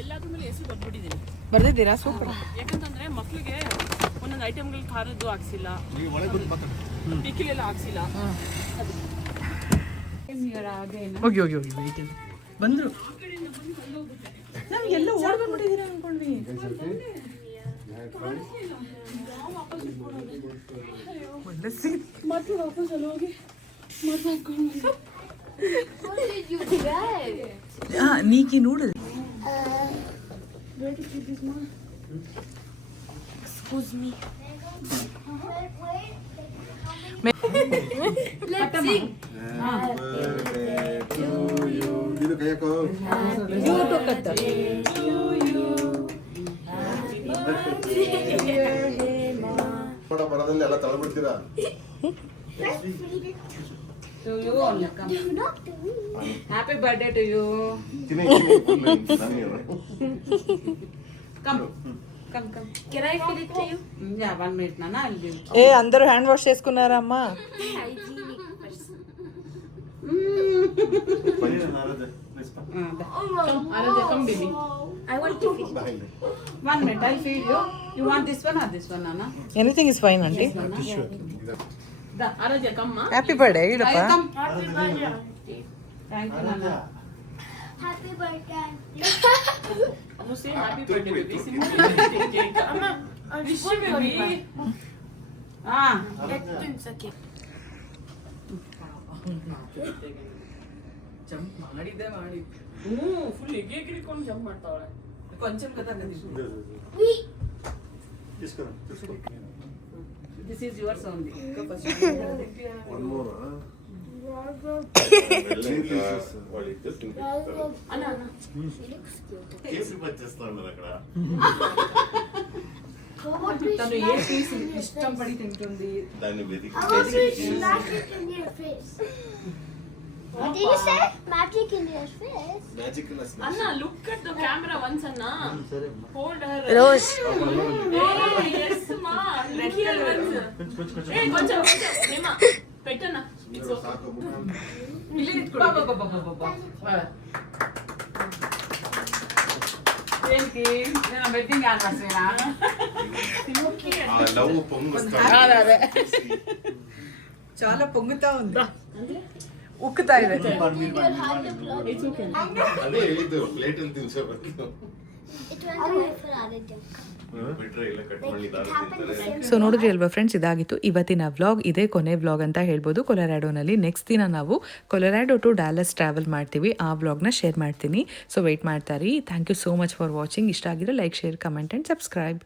ಎಲ್ಲಾದ್ರ ಮೇಲೆ ಹೆಸರು ಬರ್ಬಿಟ್ಟಿದ್ದೀನಿ. ಬರ್ದಿದ್ದೀರಾ? ಸೂಪರ್. ಯಾಕಂತಂದ್ರೆ ಮಕ್ಕಳಿಗೆ ಒಂದೊಂದು ಐಟಮ್ಗಳು ಖಾರದ್ದು ಹಾಕ್ಸಿಲ್ಲ, ಪಿಕ್ಕಿಲೆಲ್ಲ ಹಾಕ್ಸಿಲ್ಲ. ಹೋಗಿ ಬಂದರು. ನಮಗೆಲ್ಲ ಓಡ್ಬಂದ್ಬಿಟ್ಟಿದ್ದೀರಾ ಅನ್ಕೊಂಡ್ವಿ. ಮತ್ತೆ ವಾಪಸ್ ಅಲ್ಲಿ ಹೋಗಿ ಮತ್ತೆ ಹಾಕೊಂಡು What did you get? ನೀಕಿ noodle. Excuse me. Let's sing. Dito kaya ko. ಮರದಲ್ಲಿ ಎಲ್ಲ ತಳ್ಬಿಡ್ತೀರಾ? To you only. Come. Happy birthday to you. Come. Come, come. Can I fill it to you? Yeah, 1 minute, Nana. I'll give. ఏ అందరూ హ్యాండ్ వాష్ చేసుకున్నారా అమ్మా? Aradhya, come, baby. I want to fill it. 1 minute, I'll feed you. You want this one or this one, Nana? Anything is fine aunty. The Aradhya, come, ma. Happy birthday ఇడప్ప. I'll come. Happy birthday, auntie. Thank you, Nana. Happy birthday. You say happy birthday, baby. Amma, wish you baby. Ah. It's okay. Jump ಮಾಡಿದೆ ಮಾಡಿ. Full ಎಗಿಕೊಂಡು jump ಮಾಡ್ತಾವಳೆ. ಕೊಂಚಂ ಕಥಾ This is yours only. One more. తను ఏ పీస్ ఇష్టం పడి తింటుంది. దాన్ని వెతికి I want to smack it in your face. What did you say? Magic in your face? Magic Anna, look at the camera once, Anna. Hold her. Rose Hey, yes, ma. Look here once. Hey, కొంచెం Nima, పెట్టనా. It's okay. ఏంటి నేను వెడ్డింగ్ యానివర్సరీనా? ఆ లవ్ పొంగుస్తా చాలా పొంగుతా ఉంది. ఉక్కుతా ಇದೆ. It's okay. ಅದೇ ಹೇಳಿದ್ದು ಪ್ಲೇಟ್ ಅಲ್ಲಿ ತಿನ್ಸಬೇಕು It went away for Aradhya. ಬಿಟ್ರೆ ಇಲ್ಲ ಕಟ್ ಮಾಡಿ It happened the same. So ನೋಡಿದ್ರಿ ಅಲ್ವಾ ಫ್ರೆಂಡ್ಸ್, ಇದಾಗಿತ್ತು ಇವತ್ತಿನ ವ್ಲಾಗ್. ಇದೇ ಕೊನೆ ವ್ಲಾಗ್ ಅಂತ ಹೇಳ್ಬೋದು ಕೊಲೊರಾಡೋನಲ್ಲಿ. ನೆಕ್ಸ್ಟ್ ದಿನ ನಾವು ಕೊಲೊರಾಡೋ ಟು ಡ್ಯಾಲಸ್ ಟ್ರಾವೆಲ್ ಮಾಡ್ತೀವಿ. ಆ ವ್ಲಾಗ್ನ ಶೇರ್ ಮಾಡ್ತೀನಿ. ಸೊ ವೆಯ್ಟ್ ಮಾಡ್ತಾ ಇರಿ. Thank you so much for watching. ಇಷ್ಟ ಆಗಿದ್ರೆ like, share, comment and subscribe.